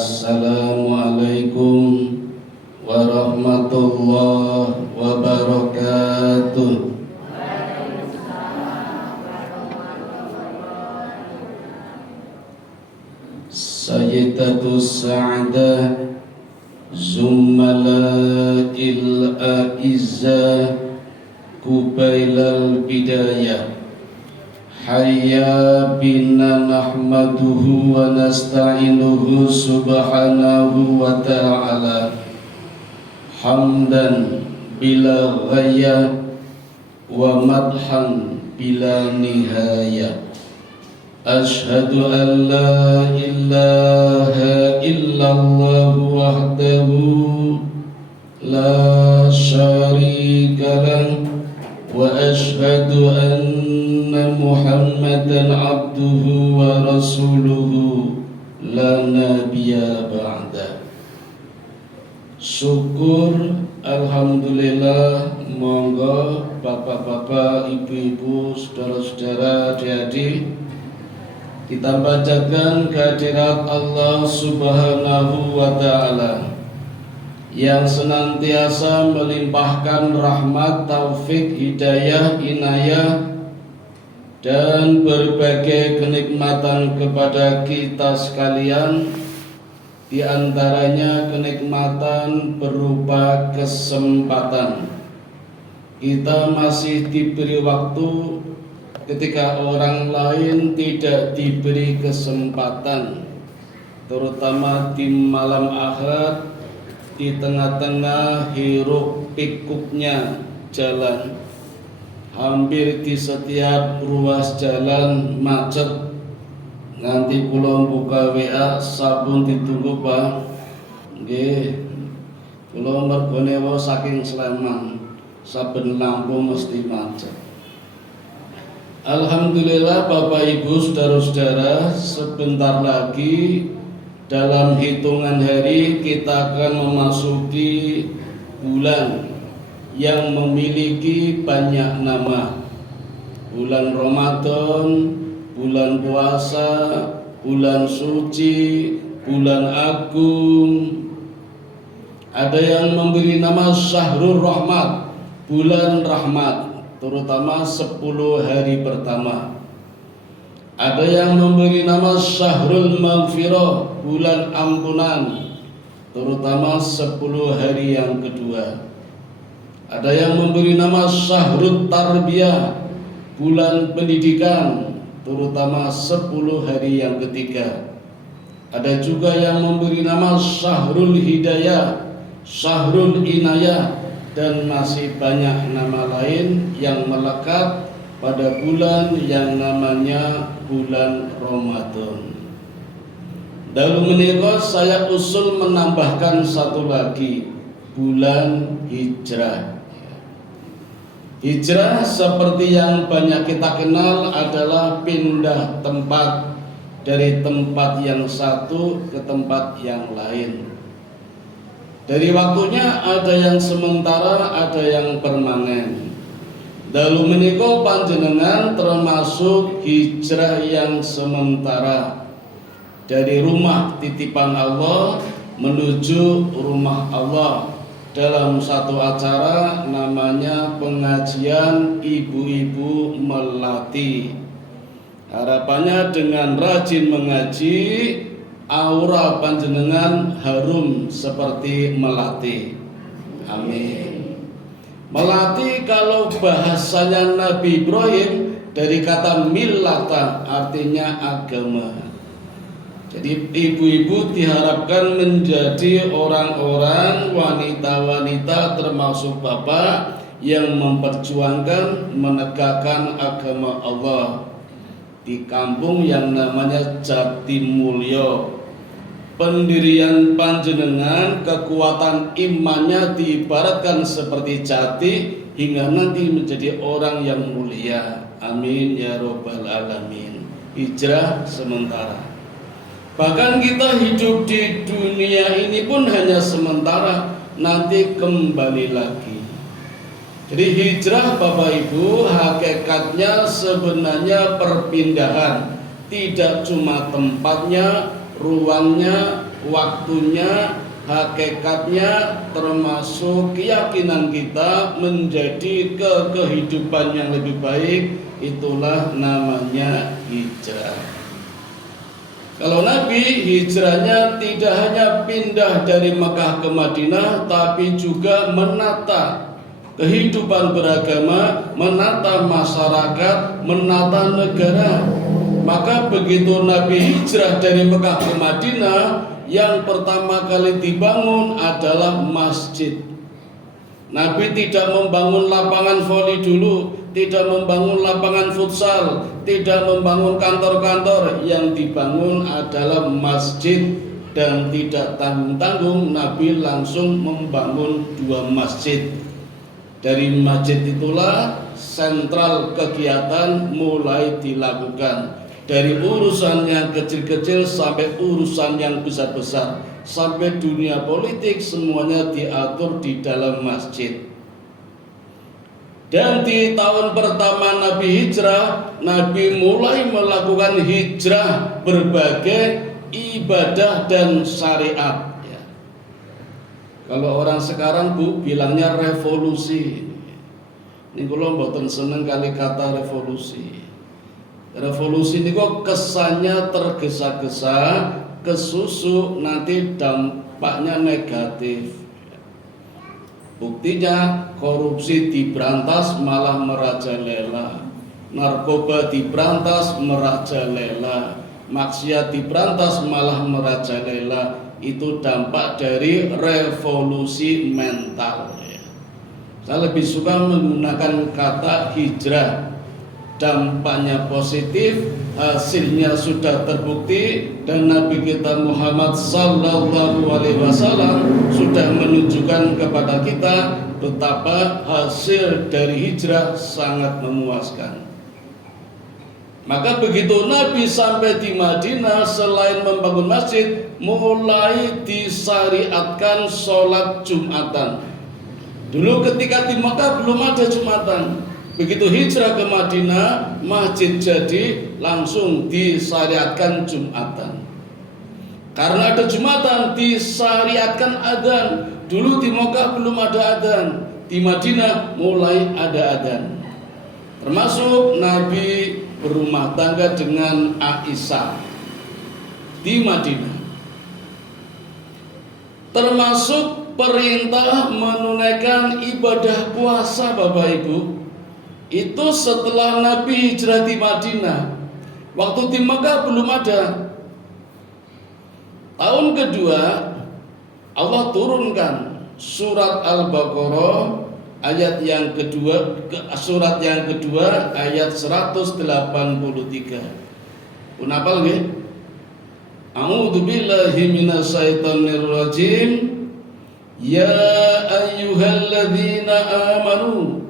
Assalamualaikum warahmatullahi wabarakatuh. Sayyidatus Sa'adah Zummala'il A'izzah Kubailal Bidayah Hayya bina nahmaduhu wa nasta'inuhu subhanahu wa ta'ala hamdan bila ghayah wa madhan bila nihayah. Ashhadu an la ilaha illallah wahdahu la syarika lah wa ashhadu anna Muhammadan abduhu wa rasuluhu la nabiyya ba'da. Syukur alhamdulillah, monggo bapak-bapak, ibu-ibu, saudara-saudara, adik-adik, kita bacakan kehadirat Allah Subhanahu wa ta'ala yang senantiasa melimpahkan rahmat, taufik, hidayah, inayah dan berbagai kenikmatan kepada kita sekalian. Di antaranya kenikmatan berupa kesempatan. Kita masih diberi waktu ketika orang lain tidak diberi kesempatan, terutama di malam Ahad, di tengah-tengah hiruk pikuknya jalan, hampir di setiap ruas jalan macet. Nanti kula buka WA sabun ditunggu Pak. Nggih. Kula mergone saking Sleman, saben lampu mesti macet. Alhamdulillah Bapak Ibu saudara-saudara, sebentar lagi dalam hitungan hari kita akan memasuki bulan yang memiliki banyak nama. Bulan Ramadan, bulan puasa, bulan suci, bulan agung. Ada yang memberi nama Syahrul Rahmat, bulan rahmat, terutama 10 hari pertama. Ada yang memberi nama Syahrul Maghfirah, bulan ampunan, terutama 10 hari yang kedua. Ada yang memberi nama Syahrul Tarbiyah, bulan pendidikan, terutama 10 hari yang ketiga. Ada juga yang memberi nama Syahrul Hidayah, Syahrul Inayah, dan masih banyak nama lain yang melekat pada bulan yang namanya bulan Ramadan. Dalam menika saya usul menambahkan satu lagi, bulan Hijrah. Hijrah seperti yang banyak kita kenal adalah pindah tempat dari tempat yang satu ke tempat yang lain. Dari waktunya ada yang sementara, ada yang permanen. Dalu menika panjenengan termasuk hijrah yang sementara dari rumah titipan Allah menuju rumah Allah dalam satu acara namanya pengajian ibu-ibu melati. Harapannya dengan rajin mengaji, aura panjenengan harum seperti melati. Amin. Melati kalau bahasanya Nabi Ibrahim dari kata millata, artinya agama. Jadi ibu-ibu diharapkan menjadi orang-orang, wanita-wanita termasuk bapak yang memperjuangkan menegakkan agama Allah di kampung yang namanya Jatimulyo. Pendirian panjenengan, kekuatan imannya diibaratkan seperti jati hingga nanti menjadi orang yang mulia. Amin ya robbal alamin. Hijrah sementara. Bahkan kita hidup di dunia ini pun hanya sementara, nanti kembali lagi. Jadi hijrah Bapak Ibu hakikatnya sebenarnya perpindahan, tidak cuma tempatnya, ruangnya, waktunya, hakikatnya, termasuk keyakinan kita menjadi kehidupan yang lebih baik. Itulah namanya hijrah. Kalau Nabi hijrahnya tidak hanya pindah dari Mekah ke Madinah, tapi juga menata kehidupan beragama, menata masyarakat, menata negara. Maka begitu Nabi hijrah dari Mekah ke Madinah, yang pertama kali dibangun adalah masjid. Nabi tidak membangun lapangan voli dulu, tidak membangun lapangan futsal, tidak membangun kantor-kantor. Yang dibangun adalah masjid, dan tidak tanggung-tanggung Nabi langsung membangun 2 masjid. Dari masjid itulah sentral kegiatan mulai dilakukan. Dari urusan yang kecil-kecil sampai urusan yang besar-besar, sampai dunia politik, semuanya diatur di dalam masjid. Dan di tahun pertama Nabi hijrah, Nabi mulai melakukan hijrah berbagai ibadah dan syariat. Kalau orang sekarang bilangnya revolusi. Ini kalau mboten seneng kali kata revolusi. Revolusi ini kok kesannya tergesa-gesa, kesusu, nanti dampaknya negatif. Buktinya korupsi diberantas malah merajalela, narkoba diberantas merajalela, maksiat diberantas malah merajalela. Itu dampak dari revolusi mental. Saya lebih suka menggunakan kata hijrah. Dampaknya positif, hasilnya sudah terbukti, dan Nabi kita Muhammad sallallahu alaihi wasallam sudah menunjukkan kepada kita betapa hasil dari hijrah sangat memuaskan. Maka begitu Nabi sampai di Madinah, selain membangun masjid, mulai disyariatkan sholat Jumatan. Dulu ketika di Makkah belum ada Jumatan. Begitu hijrah ke Madinah, masjid jadi, langsung disyariatkan Jumatan. Karena ada Jumatan, disyariatkan adzan. Dulu di Makkah belum ada adzan, di Madinah mulai ada adzan. Termasuk Nabi berumah tangga dengan Aisyah di Madinah. Termasuk perintah menunaikan ibadah puasa, Bapak Ibu. Itu setelah Nabi hijrah di Madinah. Waktu di Makkah belum ada. Tahun kedua Allah turunkan surat Al-Baqarah ayat yang kedua, surat yang kedua ayat 183. Pun hafal nggih? A'udzu billahi minasyaitonir rajim. Ya ayyuhalladzina amanu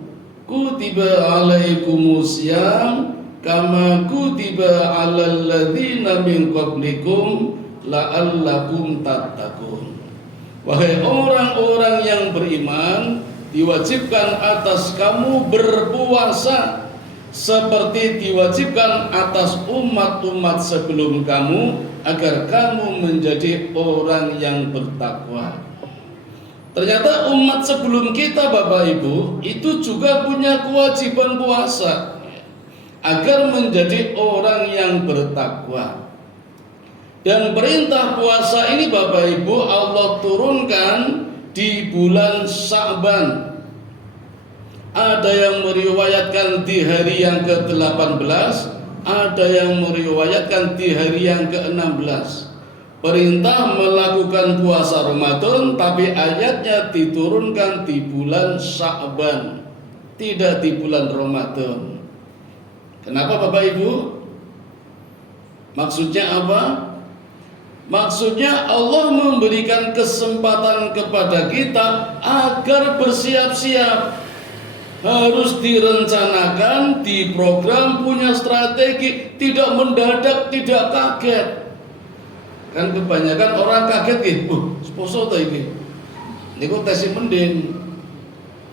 kutiba alaikumusiyam kama kutiba alal ladzina min qablikum la'allakum tattaqun. Wahai orang-orang yang beriman, diwajibkan atas kamu berpuasa seperti diwajibkan atas umat-umat sebelum kamu, agar kamu menjadi orang yang bertakwa. Ternyata umat sebelum kita, Bapak Ibu, itu juga punya kewajiban puasa agar menjadi orang yang bertakwa. Dan perintah puasa ini, Bapak Ibu, Allah turunkan di bulan Sya'ban. Ada yang meriwayatkan di hari yang ke-18, ada yang meriwayatkan di hari yang ke-16. Perintah melakukan puasa Ramadan, tapi ayatnya diturunkan di bulan Sya'ban, tidak di bulan Ramadan. Kenapa, Bapak Ibu? Maksudnya apa? Maksudnya Allah memberikan kesempatan kepada kita agar bersiap-siap. Harus direncanakan, diprogram, punya strategi, tidak mendadak, tidak kaget. Kan kebanyakan orang kaget gitu, poso ta iki. Niku tesi mending.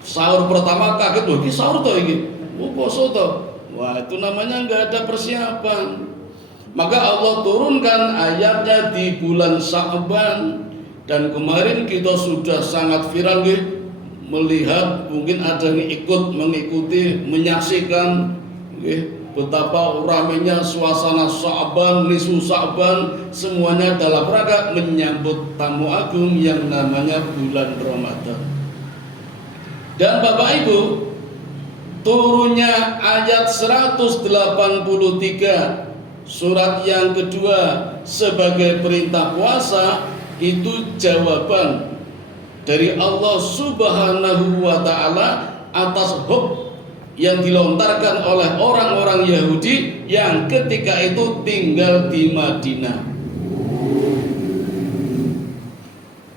Sahur pertama kaget, lho iki sahur ta iki. Poso ta. Wah, itu namanya enggak ada persiapan. Maka Allah turunkan ayatnya di bulan Sya'ban. Dan kemarin kita sudah sangat viral melihat, mungkin ada yang ikut mengikuti, menyaksikan betapa ramainya suasana Sya'ban, nisfu Sya'ban, semuanya dalam rangka menyambut tamu agung yang namanya bulan Ramadan. Dan Bapak Ibu, turunnya ayat 183 surat yang kedua sebagai perintah puasa itu jawaban dari Allah Subhanahu wa taala atas hukum yang dilontarkan oleh orang-orang Yahudi yang ketika itu tinggal di Madinah.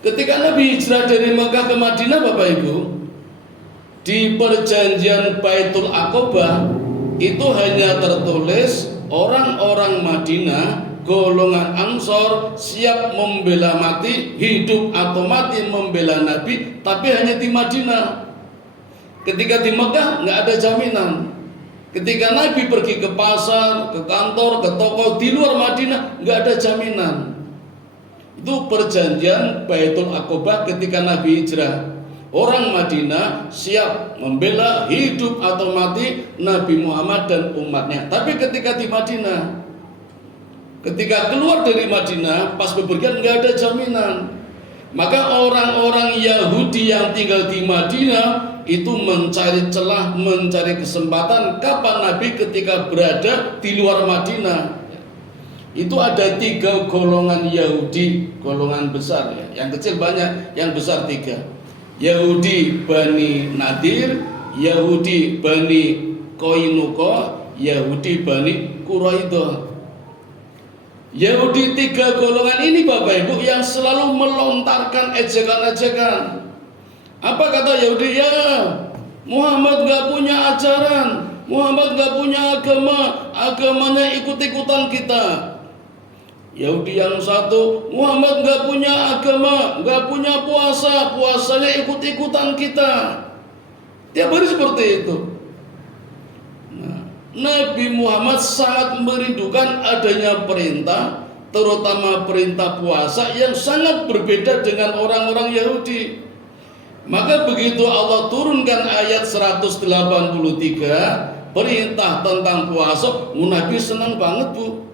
Ketika Nabi hijrah dari Mekah ke Madinah, Bapak Ibu, di perjanjian Baitul Aqabah itu hanya tertulis orang-orang Madinah golongan Ansor siap membela mati, hidup atau mati membela Nabi, tapi hanya di Madinah. Ketika di Mekah nggak ada jaminan. Ketika Nabi pergi ke pasar, ke kantor, ke toko di luar Madinah nggak ada jaminan. Itu perjanjian Baitul Aqabah ketika Nabi hijrah. Orang Madinah siap membela hidup atau mati Nabi Muhammad dan umatnya. Tapi ketika di Madinah, ketika keluar dari Madinah, pas bepergian nggak ada jaminan. Maka orang-orang Yahudi yang tinggal di Madinah itu mencari celah, mencari kesempatan kapan Nabi ketika berada di luar Madinah. Itu ada 3 golongan Yahudi, golongan besar ya. Yang kecil banyak, yang besar 3. Yahudi Bani Nadir, Yahudi Bani Koinuko, Yahudi Bani Quraidah. Yahudi 3 golongan ini Bapak Ibu yang selalu melontarkan ejekan-ejekan. Apa kata Yahudi? Ya, Muhammad gak punya ajaran, Muhammad gak punya agama, agamanya ikut-ikutan kita. Yahudi yang satu, Muhammad gak punya agama, gak punya puasa, puasanya ikut-ikutan kita. Tiap hari seperti itu. Nabi Muhammad sangat merindukan adanya perintah, terutama perintah puasa yang sangat berbeda dengan orang-orang Yahudi. Maka begitu Allah turunkan ayat 183 perintah tentang puasa, Nabi senang banget Bu.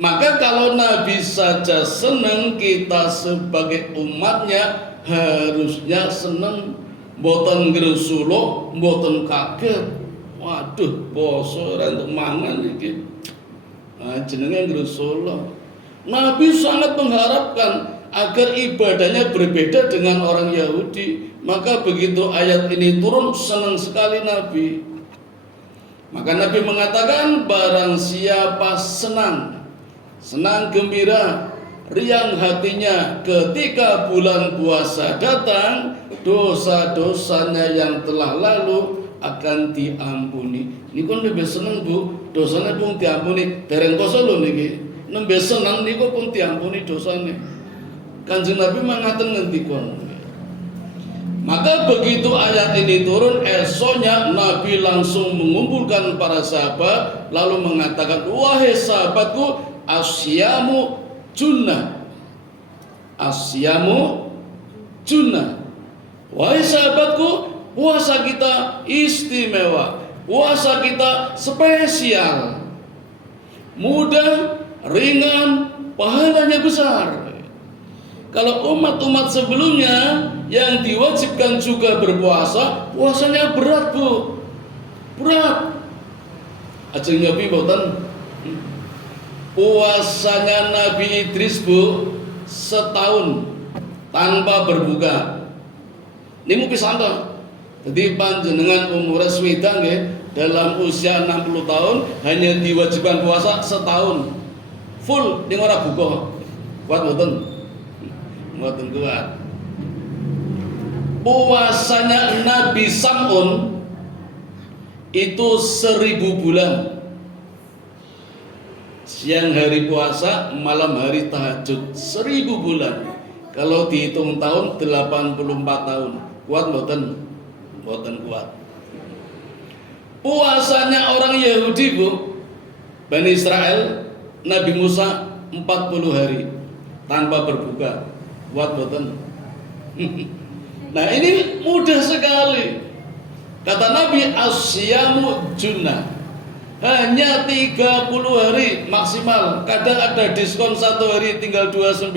Maka kalau Nabi saja senang, kita sebagai umatnya harusnya senang. Mboten ngresulo, mboten kaget. Waduh, poso ora entuk mangan iki. Nah, jenenge ngrusulo. Nabi sangat mengharapkan agar ibadahnya berbeda dengan orang Yahudi. Maka begitu ayat ini turun, senang sekali Nabi. Maka Nabi mengatakan, barang siapa senang gembira, riang hatinya ketika bulan puasa datang, dosa-dosanya yang telah lalu akan diampuni. Niku lebih seneng Bu, dosanya pun diampuni. Dereng poso lho niki. Nembe seneng niku pun diampuni dosanya. Kanjeng Nabi mangaten ngendikon. Maka begitu ayat ini turun, esoknya Nabi langsung mengumpulkan para sahabat lalu mengatakan, wahai sahabatku, asyamu junnah. Asyamu junnah. Wahai sahabatku, puasa kita istimewa, puasa kita spesial, mudah, ringan, pahalanya besar. Kalau umat-umat sebelumnya yang diwajibkan juga berpuasa, puasanya berat Bu, berat. Ajeng Nabi boten. Puasanya Nabi Idris Bu setahun tanpa berbuka. Niku pisan to. Jadi panjenengan umur swida nggih dalam usia 60 tahun hanya diwajibkan puasa setahun full ning ora buka. Kuat mboten? Mboten kuat. Puasanya Nabi Sam'un itu 1000 bulan. Siang hari puasa, malam hari tahajud, 1000 bulan. Kalau dihitung tahun 84 tahun. Kuat mboten? Mboten kuat. Puasanya orang Yahudi Bu Bani Israel, Nabi Musa 40 hari tanpa berbuka. Buat boten. Nah, ini mudah sekali. Kata Nabi, asyamu junnah. Hanya 30 hari maksimal. Kadang ada diskon 1 hari tinggal 29.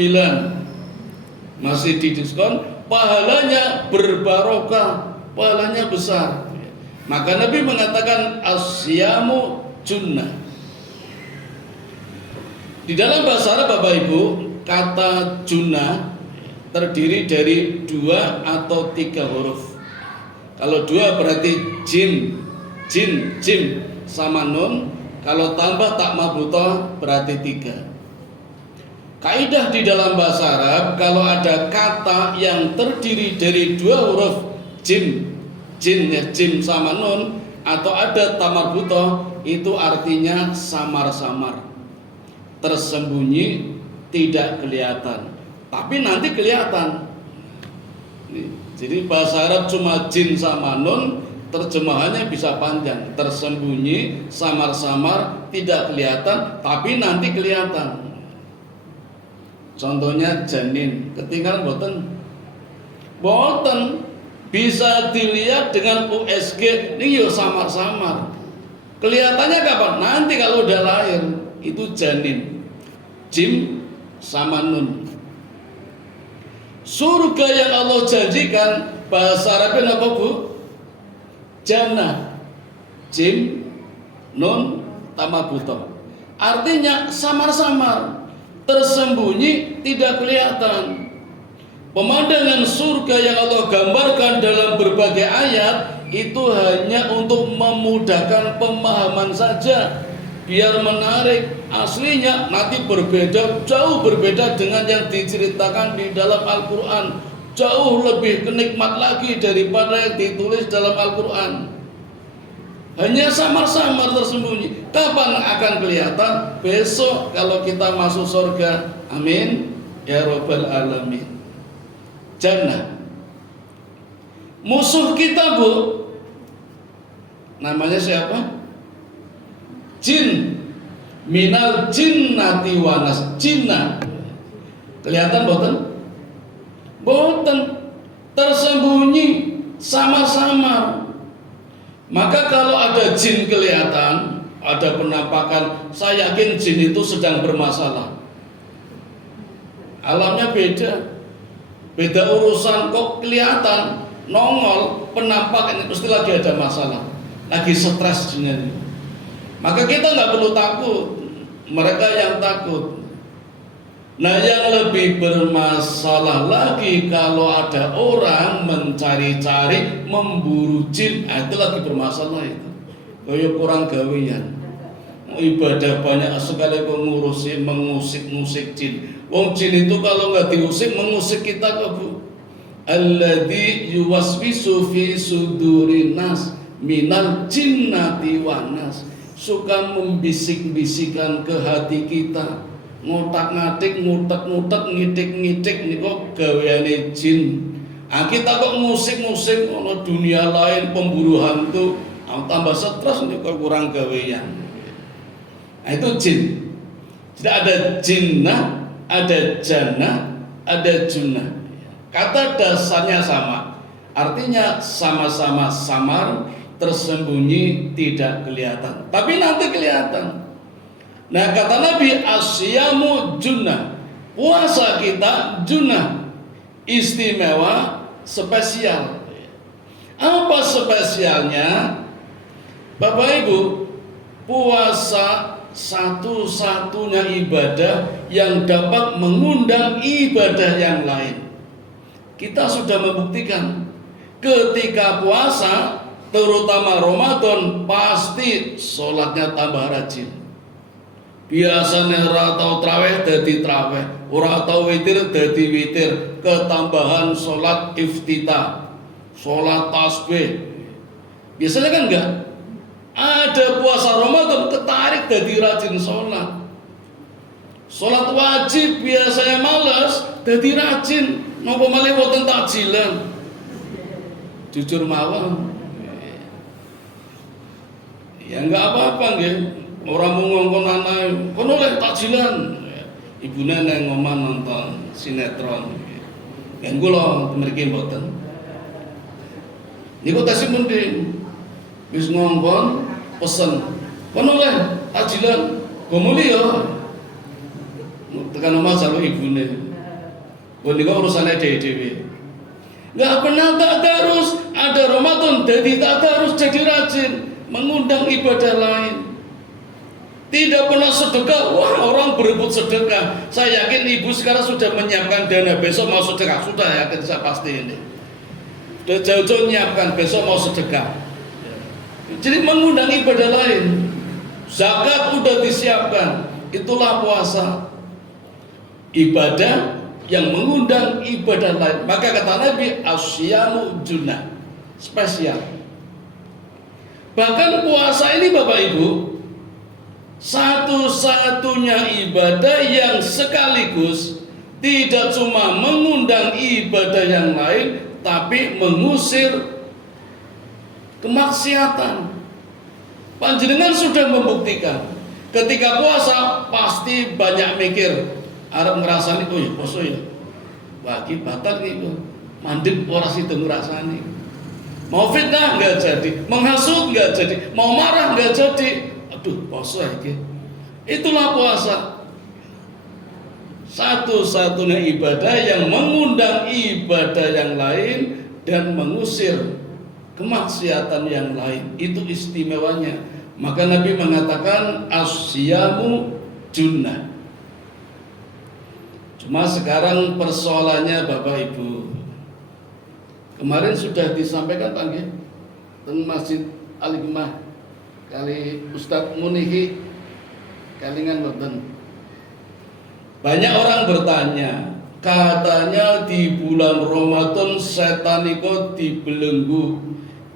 Masih didiskon, pahalanya berbarokah, pahalanya besar. Maka Nabi mengatakan asyamu junnah. Di dalam bahasa Arab Bapak Ibu, kata junnah terdiri dari 2 atau 3 huruf. Kalau 2 berarti jim, sama nun. Kalau tambah tak marbuthah berarti 3. Kaidah di dalam bahasa Arab, kalau ada kata yang terdiri dari 2 huruf jim sama nun, atau ada tak marbuthah, itu artinya samar-samar, tersembunyi, tidak kelihatan. Tapi nanti kelihatan. Jadi bahasa Arab cuma jin sama nun, terjemahannya bisa panjang, tersembunyi, samar-samar, tidak kelihatan, tapi nanti kelihatan. Contohnya janin, ketinggalan boten bisa dilihat dengan USG, ini yo samar-samar. Kelihatannya kapan? Nanti kalau udah lahir, itu janin. Jim sama nun. Surga yang Allah janjikan, bahasa Arabnya apa Bu? Jannah. Jim, nun, tamabuto. Artinya samar-samar, tersembunyi, tidak kelihatan. Pemandangan surga yang Allah gambarkan dalam berbagai ayat itu hanya untuk memudahkan pemahaman saja, biar menarik. Aslinya nanti berbeda, jauh berbeda dengan yang diceritakan di dalam Al-Quran. Jauh lebih kenikmat lagi daripada yang ditulis dalam Al-Quran. Hanya samar-samar tersembunyi. Kapan akan kelihatan? Besok kalau kita masuk surga. Amin ya Rabbal Alamin. Jannah. Musuh kita Bu, namanya siapa? Jin. Minal jinnati wanas. Jinnah. Kelihatan boten? Boten. Tersembunyi, samar-samar. Maka kalau ada jin kelihatan, ada penampakan, saya yakin jin itu sedang bermasalah. Alamnya beda. Beda urusan, kok kelihatan, nongol, penampakan, pasti lagi ada masalah. Lagi stres jinnya. Maka kita nggak perlu takut, mereka yang takut. Nah, yang lebih bermasalah lagi kalau ada orang mencari-cari, memburu jin, itu lagi bermasalah itu. Kayak kurang gawean. Ibadah banyak sekali kok ngurusin mengusik jin. Wong jin itu kalau nggak diusik, mengusik kita kok Bu. Alladzi yuwaswisu fi sudurin nas minal jinnati wanas. Suka membisik-bisikan ke hati kita, ngotak-ngatik, ngutek-ngutek, ngitik-ngitik, ini kok gaweane jin. Kita kok musik-musik ono dunia lain, pemburu hantu, tambah stres, ini kok kurang gawean. Itu jin. Jadi ada jinnah, ada jannah, ada junnah. Kata dasarnya sama, artinya sama-sama samar, tersembunyi, tidak kelihatan. Tapi nanti kelihatan. Nah, kata Nabi, asyamu junnah. Puasa kita junnah. Istimewa, spesial. Apa spesialnya? Bapak Ibu, puasa satu-satunya ibadah yang dapat mengundang ibadah yang lain. Kita sudah membuktikan ketika puasa, terutama Ramadan, pasti sholatnya tambah rajin. Biasanya ora tau traweh dadi traweh, ora tau witir dadi witir, ketambahan sholat iftitah, sholat tasbih. Biasanya kan enggak. Ada puasa Ramadan ketarik dadi rajin sholat. Sholat wajib biasanya malas, dadi rajin. Napa malih wonten takjilan. Jujur mawon. Ya enggak apa-apa nggih. Orang mau ngongkon anak, kono lek takjilan. Ibune nang omah nonton sinetron. Kan kula mriki mboten. Niku tasih mending wis ngongkon pesen. Kono lek takjilan, gomuli yo. Tekan omah jaluk ibune. Niku urusane dhewe-dhewe. Enggak pernah tadarus, ada Ramadan jadi tadarus, jadi rajin mengundang ibadah lain. Tidak pernah sedekah, wah orang berebut sedekah. Saya yakin ibu sekarang sudah menyiapkan dana besok mau sedekah, sudah yakin saya pasti ini. Sudah jauh-jauh menyiapkan besok mau sedekah. Jadi mengundang ibadah lain. Zakat udah disiapkan, itulah puasa. Ibadah yang mengundang ibadah lain. Maka kata Nabi, asyamu junnah, spesial. Bahkan puasa ini Bapak Ibu, satu-satunya ibadah yang sekaligus tidak cuma mengundang ibadah yang lain, tapi mengusir kemaksiatan. Panjenengan sudah membuktikan, ketika puasa pasti banyak mikir, arep ngrasani, oh ya poso ya, wagi batal gitu, mandek ora sido ngrasani, mau fitnah nggak jadi, menghasut nggak jadi, mau marah nggak jadi. Aduh, puasa iki. Itulah puasa. Satu-satunya ibadah yang mengundang ibadah yang lain dan mengusir kemaksiatan yang lain. Itu istimewanya. Maka Nabi mengatakan asyamu junnah. Cuma sekarang persoalannya Bapak Ibu, kemarin sudah disampaikan Pak nggih teng Masjid Al-Hikmah kali Ustadz Munihi kalingan boten. Banyak orang bertanya, katanya di bulan Ramadan setan iku dibelenggu,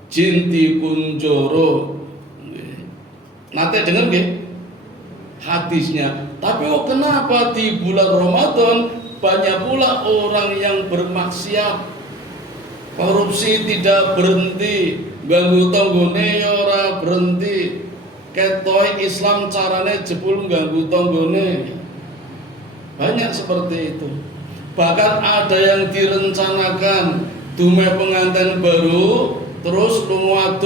jin dikunjoro. Nate dengar nggih hadisnya. Tapi kenapa di bulan Ramadan banyak pula orang yang bermaksiat, korupsi tidak berhenti, ganggu tanggone ora berhenti, ketoi Islam carane jebul ganggu tanggone. Banyak seperti itu. Bahkan ada yang direncanakan dumeh pengantin baru terus lunga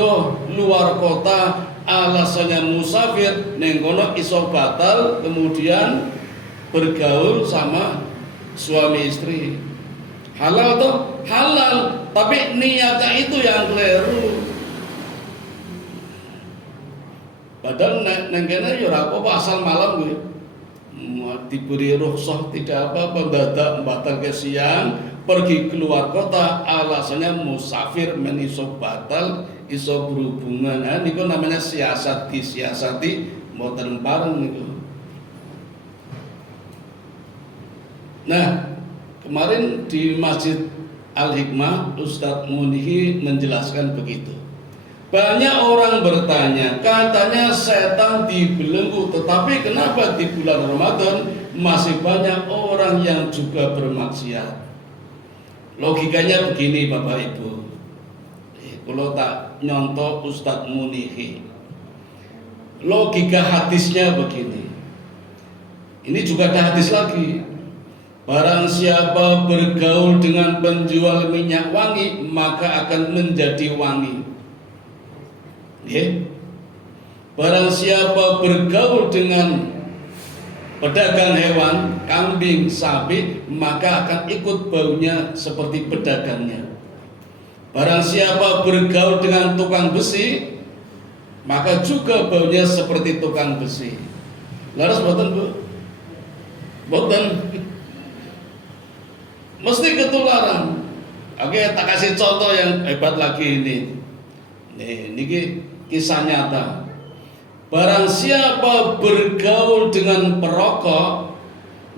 luar kota, alasannya musafir ning kono iso batal, kemudian bergaul sama suami istri. Halal toh? Halal, tapi niatnya itu yang keliru. Padahal neng kene ya ora apa asal malam gue diberi rukhsah tidak apa-apa, mendadak batal ke siang pergi keluar kota, alasannya musafir meniso batal iso berhubungan. Nah, niku namanya siasati mboten bareng niku. Nah, kemarin di Masjid Al-Hikmah Ustadz Munihi menjelaskan begitu. Banyak orang bertanya, katanya setan dibelenggu, tetapi kenapa di bulan Ramadan masih banyak orang yang juga bermaksiat? Logikanya begini Bapak Ibu, kalau tak nyontok Ustadz Munihi, logika hadisnya begini. Ini juga ada hadis lagi. Barang siapa bergaul dengan penjual minyak wangi, maka akan menjadi wangi. Barang siapa bergaul dengan pedagang hewan, kambing, sapi, maka akan ikut baunya seperti pedagangnya. Barang siapa bergaul dengan tukang besi, maka juga baunya seperti tukang besi. Laras boten Bu? Boten. Mesti ketularan. Oke, tak kasih contoh yang hebat lagi ini. Ini kisah nyata. Barang siapa bergaul dengan perokok,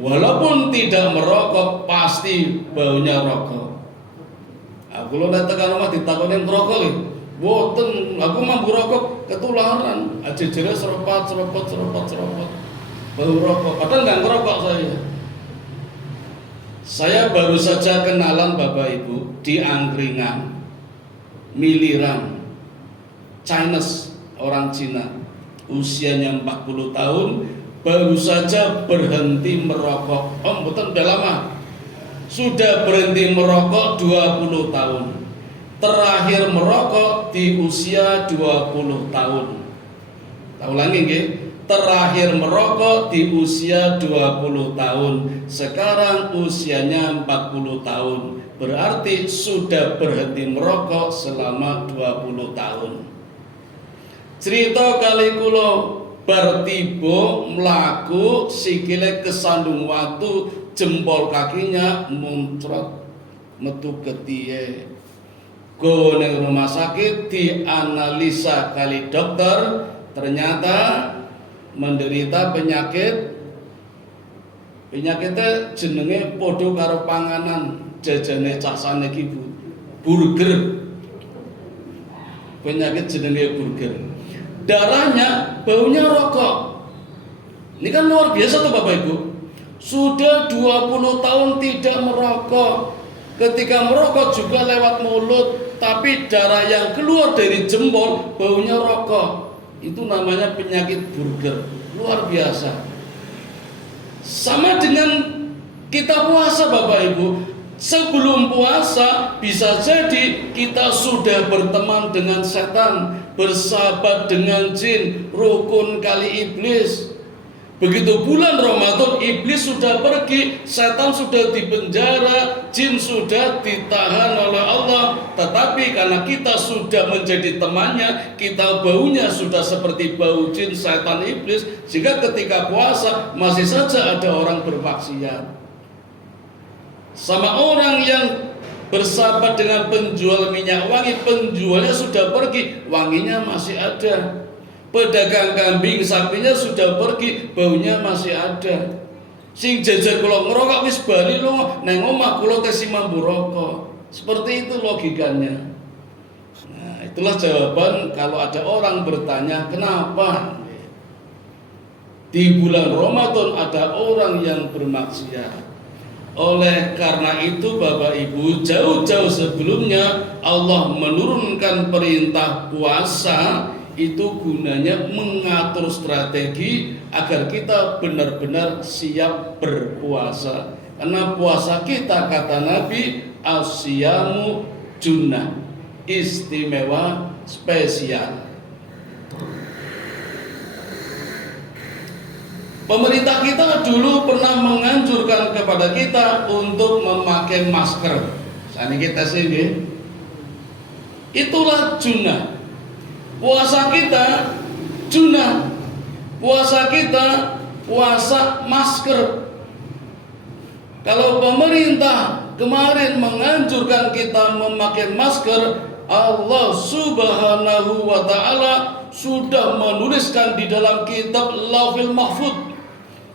walaupun tidak merokok, pasti baunya rokok. Aku lo datang ke rumah ditakonin rokok, boten. Aku mampu rokok ketularan. Aja-aja serempot, bau rokok. Padahal nggak ngerokok saya. Saya baru saja kenalan Bapak Ibu di angkringan, miliran. Chinese, orang Cina, usianya 40 tahun baru saja berhenti merokok. Betul, udah lama. Sudah berhenti merokok 20 tahun. Terakhir merokok di usia 20 tahun. Tak ulangi nggih. Terakhir merokok di usia 20 tahun. Sekarang usianya 40 tahun. Berarti sudah berhenti merokok selama 20 tahun. Cerita kali kula bar tiba mlaku sikile kesandung watu, jempol kakinya muncrat metu ketiye. Go nang rumah sakit dianalisa kali dokter, ternyata menderita penyakitnya jenenge podo karo panganan jajane casane iki burger. Penyakit jenenge burger. Darahnya baunya rokok. Ini kan luar biasa tuh Bapak Ibu. Sudah 20 tahun tidak merokok. Ketika merokok juga lewat mulut, tapi darah yang keluar dari jempol baunya rokok. Itu namanya penyakit burger. Luar biasa. Sama dengan kita puasa Bapak Ibu. Sebelum puasa bisa jadi kita sudah berteman dengan setan, bersahabat dengan jin, rukun kali iblis. Begitu bulan Ramadan, iblis sudah pergi, setan sudah dipenjara, jin sudah ditahan oleh Allah. Tetapi karena kita sudah menjadi temannya, kita baunya sudah seperti bau jin, setan, iblis, sehingga ketika puasa masih saja ada orang bermaksiat. Sama orang yang bersahabat dengan penjual minyak wangi, penjualnya sudah pergi, wanginya masih ada. Pedagang kambing sapinya sudah pergi, baunya masih ada. Sing jajar kula ngerokok wis bali lo nang omah kula tesih mambu rokok. Seperti itu logikanya. Nah, itulah jawaban kalau ada orang bertanya kenapa di bulan Ramadan ada orang yang bermaksiat. Oleh karena itu Bapak Ibu, jauh-jauh sebelumnya Allah menurunkan perintah puasa, itu gunanya mengatur strategi agar kita benar-benar siap berpuasa. Karena puasa kita kata Nabi, as-siyamu junnah, istimewa, spesial. Pemerintah kita dulu pernah menganjurkan kepada kita untuk memakai masker. Saat ini kita sini, itulah junnah. Puasa kita junnah. Puasa kita puasa masker. Kalau pemerintah kemarin menganjurkan kita memakai masker, Allah Subhanahu wa Ta'ala sudah menuliskan di dalam kitab Lauhil Mahfuz.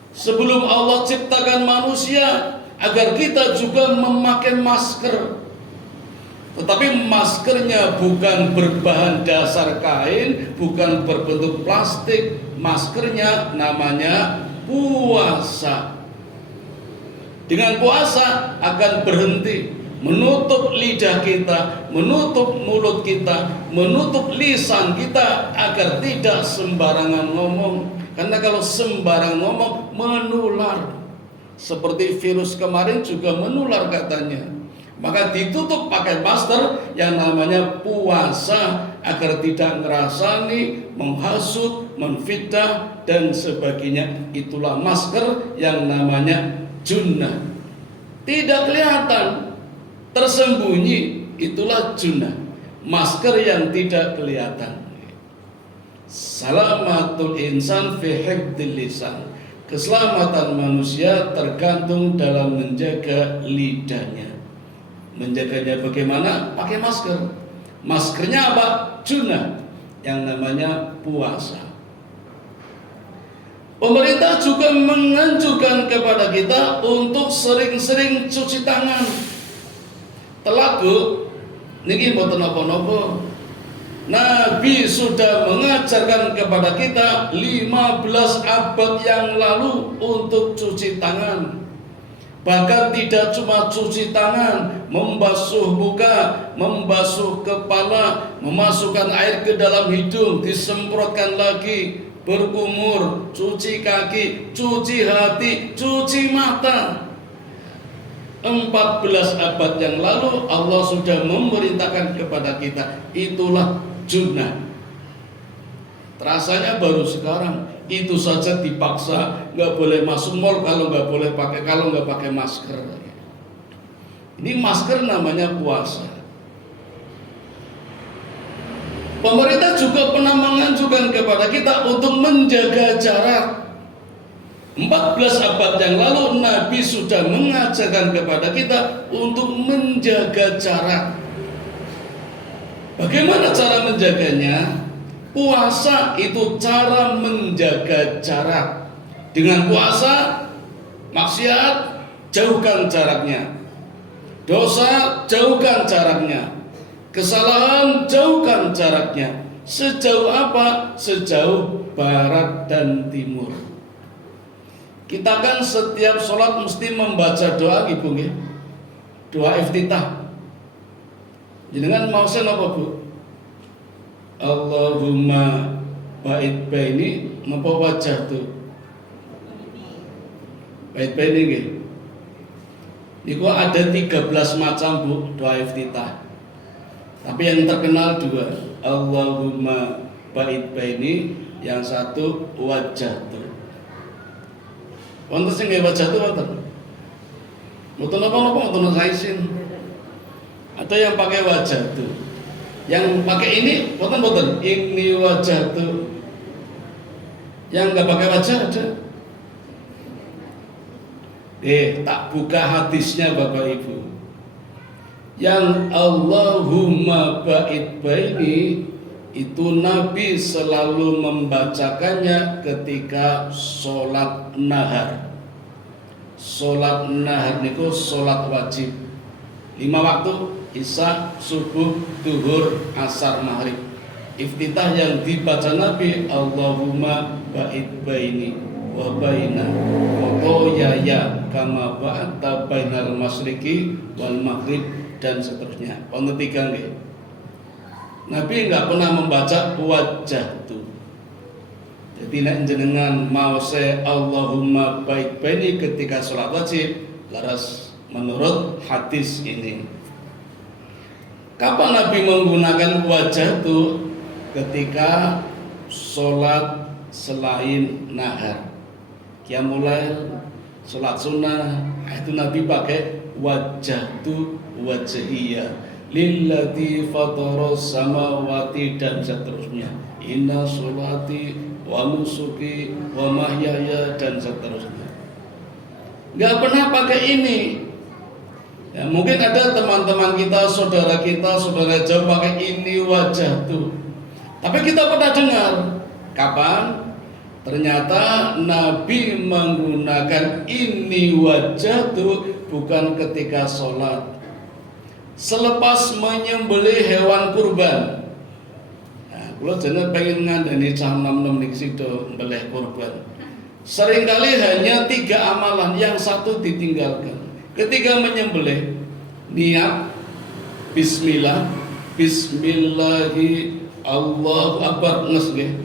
Sebelum Allah ciptakan manusia agar kita juga memakai masker. Tetapi maskernya bukan berbahan dasar kain, bukan berbentuk plastik. Maskernya namanya puasa. Dengan puasa akan berhenti, menutup lidah kita, menutup mulut kita, menutup lisan kita agar tidak sembarangan ngomong. Karena kalau sembarang ngomong menular. Seperti virus kemarin juga menular katanya. Maka ditutup pakai masker yang namanya puasa agar tidak ngerasani, menghasut, menfitnah dan sebagainya. Itulah masker yang namanya junnah. Tidak kelihatan, tersembunyi, itulah junnah. Masker yang tidak kelihatan. Salamatul insan fi hifdzil lisan. Keselamatan manusia tergantung dalam menjaga lidahnya. Menjaganya bagaimana? Pakai masker. Maskernya apa? Junnah, yang namanya puasa. Pemerintah juga menganjurkan kepada kita untuk sering-sering cuci tangan. Telagu niki mboten napa-napa. Nabi sudah mengajarkan kepada kita 15 abad yang lalu untuk cuci tangan. Bahkan tidak cuma cuci tangan, membasuh muka, membasuh kepala, memasukkan air ke dalam hidung, disemprotkan lagi, berkumur, cuci kaki, cuci hati, cuci mata. 14 abad yang lalu Allah sudah memerintahkan kepada kita, itulah junnah. Terasanya baru sekarang. Itu saja dipaksa, nggak boleh masuk mall kalau nggak pakai masker. Ini masker namanya puasa. Pemerintah juga pernah menganjurkan kepada kita untuk menjaga jarak. 14 abad yang lalu Nabi sudah mengajarkan kepada kita untuk menjaga jarak. Bagaimana cara menjaganya? Puasa itu cara menjaga jarak. Dengan puasa, maksiat jauhkan jaraknya. Dosa jauhkan jaraknya. Kesalahan jauhkan jaraknya. Sejauh apa? Sejauh barat dan timur. Kita kan setiap sholat mesti membaca doa ibu ya. Doa iftitah. Jenengan mau sen apa bu? Allahumma ba'id baini ngapa wajah tuh? Ba'id baini nggih. Niku ada 13 macam bu doa iftitah. Tapi yang terkenal 2. Allahumma ba'id baini, yang satu wajah tuh. Wonten sing nggih wajah tuh wonten. Mboten apa-apa wonten saisin. Ada yang pakai wajah tuh. Yang pakai ini wonten ini wajah tuh. Yang enggak pakai wajah ada. Tak buka hadisnya Bapak Ibu. Yang Allahumma ba'id baini itu Nabi selalu membacakannya ketika sholat nahar. Sholat nahar niku sholat wajib 5 waktu, isya, subuh, duhur, asar, maghrib. Iftitah yang dibaca Nabi, Allahumma ba'id baini wa baina khotoyaya kama ba'adta bainal masyriqi wal maghrib, dan seterusnya. Untuk 3 nggih. Nabi enggak pernah membaca wajah tuh. Jadi nek jenengan mau se Allahumma ba'id baini ketika sholat wajib, laras menurut hadis ini. Kapan Nabi menggunakan wajah tuh? Ketika sholat selain nahar, qiyamul lail, sholat sunnah, itu Nabi pakai wajah tuh wajhiyah lillati fataras samawati dan seterusnya. Inna sholati wa nusuki wa mahyaya dan seterusnya. Nggak pernah pakai ini. Ya, mungkin ada teman-teman kita, saudara jauh pakai ini wajah tuh. Tapi kita pernah dengar kapan? Ternyata Nabi menggunakan ini wajah tuh bukan ketika sholat, selepas menyembelih hewan kurban. Nah, kalau jenengan pengen ngandani cah nom-nom niki sido mbelih kurban. Seringkali hanya 3 amalan, yang satu ditinggalkan. Ketika menyembelih, niat bismillah, bismillahi Allahu akbar nges nggih.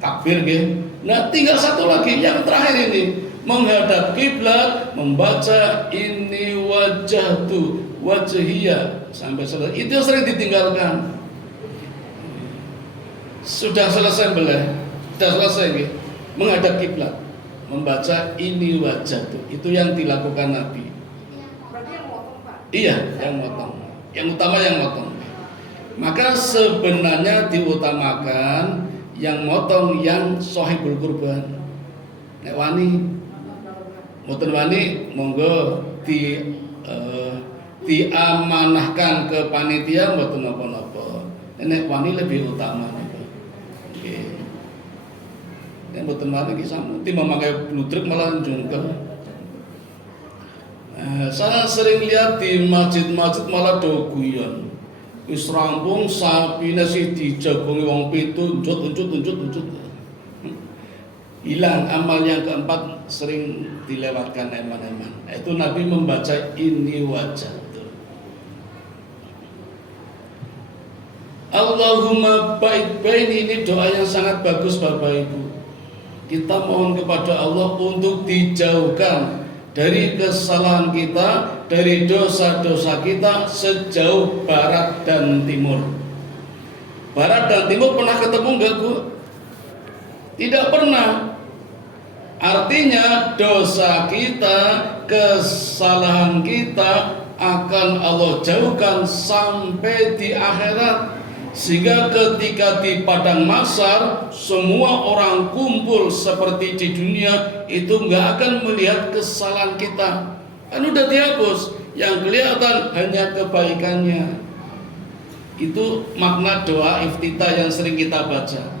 Takbir nggih. Nah, tinggal satu lagi yang terakhir ini, menghadap kiblat, membaca ini wajhatu wajhiyah sampai selesai. Itu sering ditinggalkan. Sudah selesai beleh, sudah selesai nggih. Menghadap kiblat, membaca ini wajhatu. Itu yang dilakukan Nabi. Berarti yang motong, Pak? Iya, yang motong. Yang utama yang motong. Maka sebenarnya diutamakan yang motong yang sahibul kurban. Nek wani, mboten wani, monggo diamanahkan ke panitia mboten napa-napa. Nek wani lebih utama niku. Nggih. Nek mboten wani ki samuti memakai bludruk malah njungkel. Saya sering lihat di masjid-masjid malah do guyon. Wis rampung sapine sih dijagongi wong 7 uncut. Hilang amal yang keempat, sering dilewatkan eman-eman. Itu Nabi membaca ini wajah. Allahumma ba'id baini, ini doa yang sangat bagus Bapak Ibu. Kita mohon kepada Allah untuk dijauhkan dari kesalahan kita, dari dosa-dosa kita sejauh barat dan timur. Barat dan timur pernah ketemu enggak Bu? Tidak pernah. Artinya dosa kita, kesalahan kita akan Allah jauhkan sampai di akhirat. Sehingga ketika di padang mahsyar semua orang kumpul seperti di dunia, itu nggak akan melihat kesalahan kita, kan udah dihapus. Yang kelihatan hanya kebaikannya. Itu makna doa iftitah yang sering kita baca.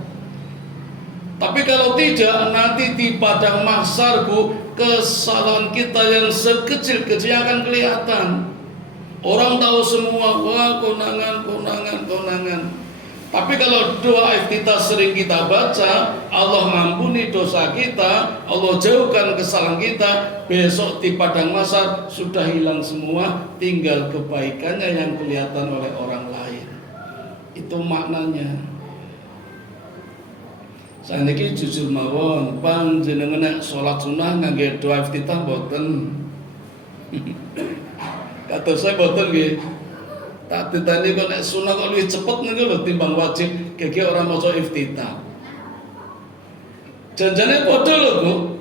Tapi kalau tidak, nanti di padang mahsyar Bu, kesalahan kita yang sekecil-kecil akan kelihatan. Orang tahu semua, wah konangan. Tapi kalau doa iftitah sering kita baca, Allah ampuni dosa kita, Allah jauhkan kesalahan kita, besok di padang mahsyar sudah hilang semua, tinggal kebaikannya yang kelihatan oleh orang lain. Itu maknanya. Saniki jujur mawon, panjenengan nek salat sunah ngangge doa iftitah mboten? Kata saya boten nggih. Tak ditani kok nek sunah kok luwih cepet niku lho timbang wajib, gege ora maca iftitah. Janjane padha lho Bu.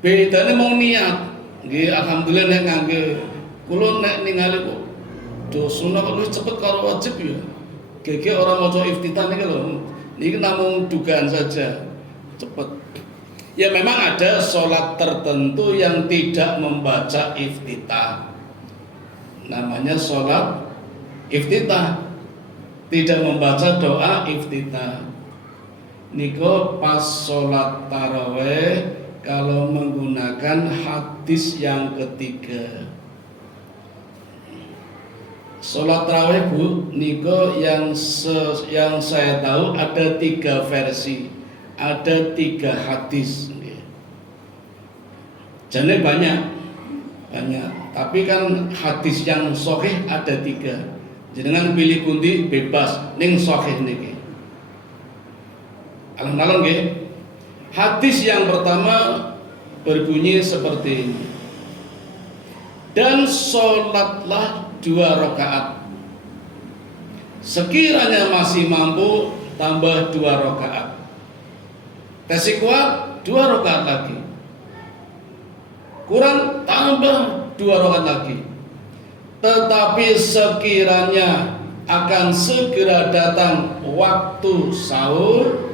Bedane mau niat. Nggih alhamdulillah nek ngangge kula nek ningali kok do sunah kok luwih cepet karo wajib ya. Gege ora maca iftitah niki lho. Niki namung dugaan saja. Cepet. Ya memang ada sholat tertentu yang tidak membaca iftitah. Namanya sholat iftitah, tidak membaca doa iftitah. Niko pas sholat taraweh kalau menggunakan hadis yang ketiga. Sholat taraweh Bu, niko yang saya tahu ada 3 versi, ada 3 hadis. Jadi banyak. Tapi kan hadis yang sahih ada 3. Jenengan pilih pundi bebas ning sahih niki. Alhamdulillah nggih. Hadis yang pertama berbunyi seperti ini. Dan sholatlah 2 rakaat. Sekiranya masih mampu tambah 2 rakaat. Tesi kuat 2 rakaat lagi. Kurang tambah 2 rakaat lagi. Tetapi sekiranya akan segera datang waktu sahur,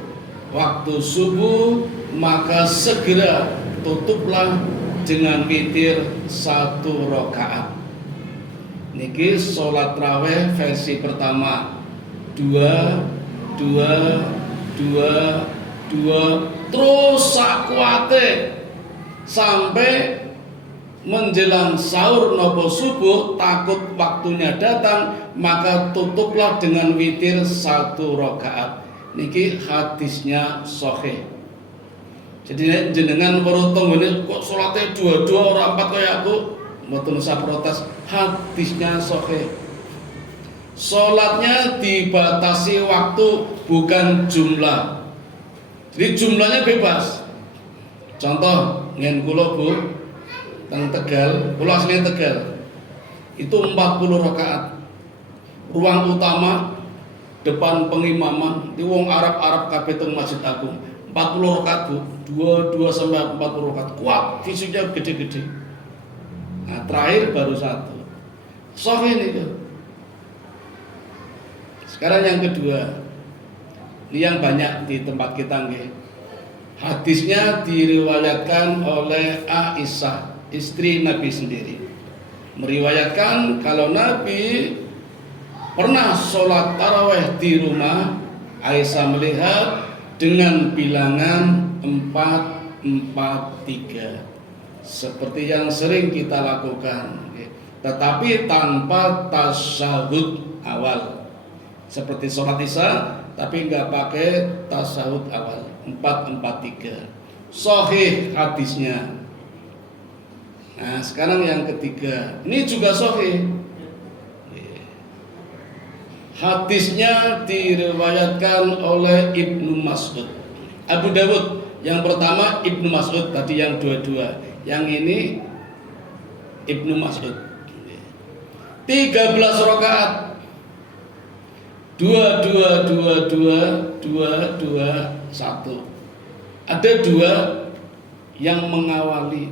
waktu subuh, maka segera tutuplah dengan witir 1 rakaat. Niki sholat raweh versi pertama 2 terus sakuate sampai menjelang sahur nopo subuh, takut waktunya datang, maka tutuplah dengan witir 1 rakaat. Niki hadisnya sahih. Jadi jenengan beruntung ini kok sholatnya 2 orang 4 kayak aku, mboten usah protes, hadisnya sahih. Sholatnya dibatasi waktu, bukan jumlah. Jadi jumlahnya bebas. Contoh ngen kula Bu, teng Tegal, kula asline Tegal. Itu 40 rakaat. Ruang utama depan pengimaman di wong Arab kabeh teng Masjid Agung. 40 rakaat Bu, 22 sampai 40 rakaat. Kuat, fisiknya gede-gede. Nah, terakhir baru 1. Sahih nih. Sekarang yang kedua. Ini yang banyak di tempat kita nggih. Hadisnya diriwayatkan oleh Aisyah, istri Nabi sendiri. Meriwayatkan kalau Nabi pernah sholat taraweh di rumah, Aisyah melihat dengan bilangan 4-4-3, seperti yang sering kita lakukan, tetapi tanpa tasyahud awal, seperti sholat isya, tapi nggak pakai tasyahud awal. 4-4-3 sahih hadisnya. Nah sekarang yang ketiga, ini juga sahih. Hadisnya diriwayatkan oleh Ibnu Mas'ud. Abu Dawud yang pertama, Ibnu Mas'ud tadi yang dua-dua. Yang ini Ibnu Mas'ud. 13 rakaat. 2 2 2 2 2 2 1. Ada dua yang mengawali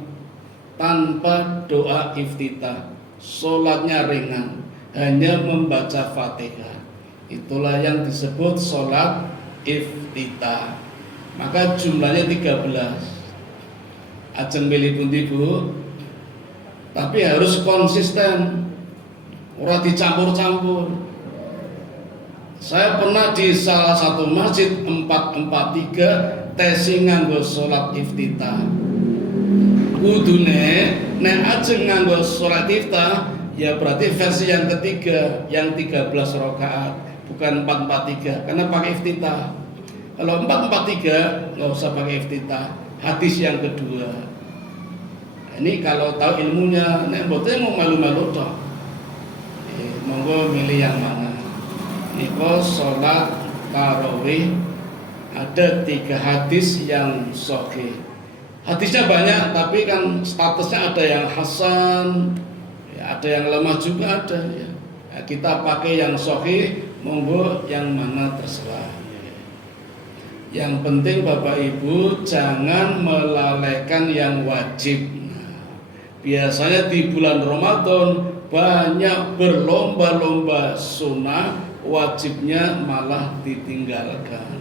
tanpa doa iftitah. Sholatnya ringan, hanya membaca Fatihah. Itulah yang disebut sholat iftitah. Maka jumlahnya 13. Ajeng milih pundi Bu, tapi harus konsisten, ora dicampur-campur. Saya pernah di salah satu masjid 443 tesi nganggo sholat iftitah. Kudune nek ajeng nganggo sholat iftitah ya berarti versi yang ketiga, yang 13 rakaat, bukan 443 karena pakai iftitah. Kalau 443 nggak usah pakai iftitah. Hadis yang kedua. Ini kalau tahu ilmunya, nek mboten mau malu-malu toh. Monggo milih yang mana. Niko sholat tarawih ada 3 hadis yang sahih. Hadisnya banyak, tapi kan statusnya ada yang hasan, ya, ada yang lemah juga ada. Ya. Ya, kita pakai yang sahih, monggo yang mana terserah. Ya. Yang penting Bapak Ibu jangan melalaikan yang wajib. Nah, biasanya di bulan Ramadan banyak berlomba-lomba sunnah, wajibnya malah ditinggalkan.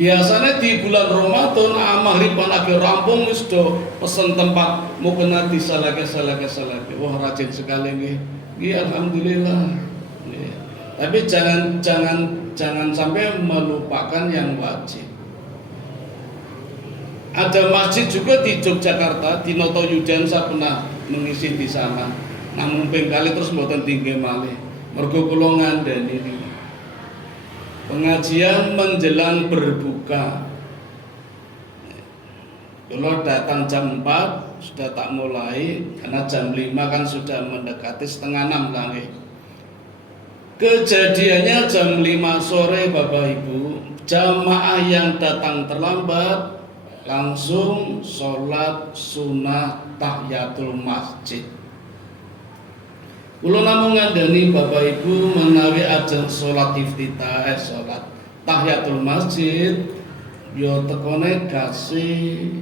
Biasanya di bulan Ramadan amahri lagi rampung wis do pesen tempat mau kena disalake. Wah rajin sekali nih. Iya alhamdulillah. Nih. Tapi jangan sampai melupakan yang wajib. Ada masjid juga di Yogyakarta, di Noto Yudan saya pernah mengisi di sana. Namun pengkali terus mboten tinggi malih. Mergo kula ngandani ini. Pengajian menjelang berbuka. Kalau datang jam 4 sudah tak mulai, karena jam 5 kan sudah mendekati setengah 6 lagi. Kejadiannya jam 5 sore Bapak Ibu, jamaah yang datang terlambat langsung sholat sunnah tahiyatul masjid. Kula namung ngandani Bapak Ibu menawi ajeng salat iftitah, salat tahiyatul masjid yo tekone gasih.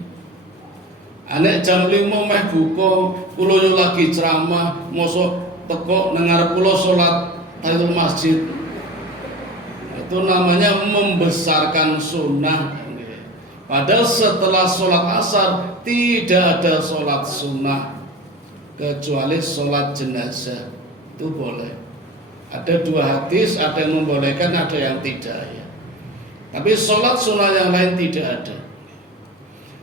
Anek jam 5 meh buka, kula yo lagi ceramah, mosok teko nang ngarep kula salat tahiyatul masjid. Itu namanya membesarkan sunnah. Padahal setelah sholat asar tidak ada sholat sunnah kecuali sholat jenazah, itu boleh. Ada 2 hadis, ada yang membolehkan, ada yang tidak ya. Tapi sholat sunnah yang lain tidak ada.